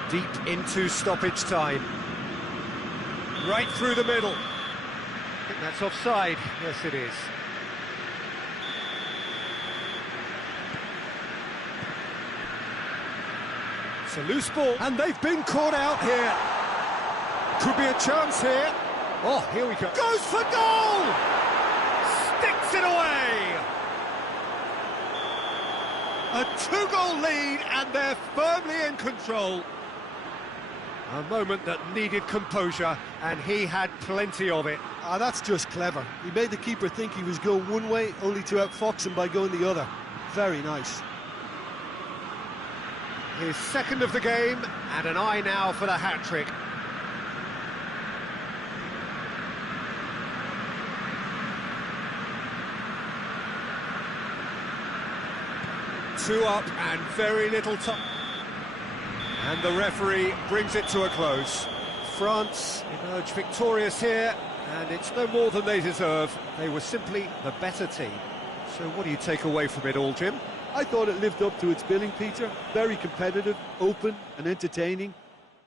Deep into stoppage time. Right through the middle. I think that's offside. Yes, it is. It's a loose ball, and they've been caught out here. Could be a chance here. Oh, here we go. Goes for goal! Sticks it away! A two-goal lead, and they're firmly in control. A moment that needed composure, and he had plenty of it. Ah, that's just clever. He made the keeper think he was going one way, only to outfox him by going the other. Very nice. His second of the game, and an eye now for the hat-trick. Two up and very little time. And the referee brings it to a close. France emerge victorious here, And it's no more than they deserve. They were simply the better team. So what do you take away from it all, Jim? I thought it lived up to its billing, Peter. Very competitive, open and entertaining,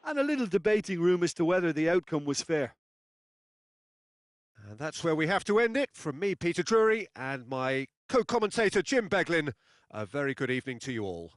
and a little debating room as to whether the outcome was fair. And that's where we have to end it. From me, Peter Drury, and my co-commentator, Jim Beglin, a very good evening to you all.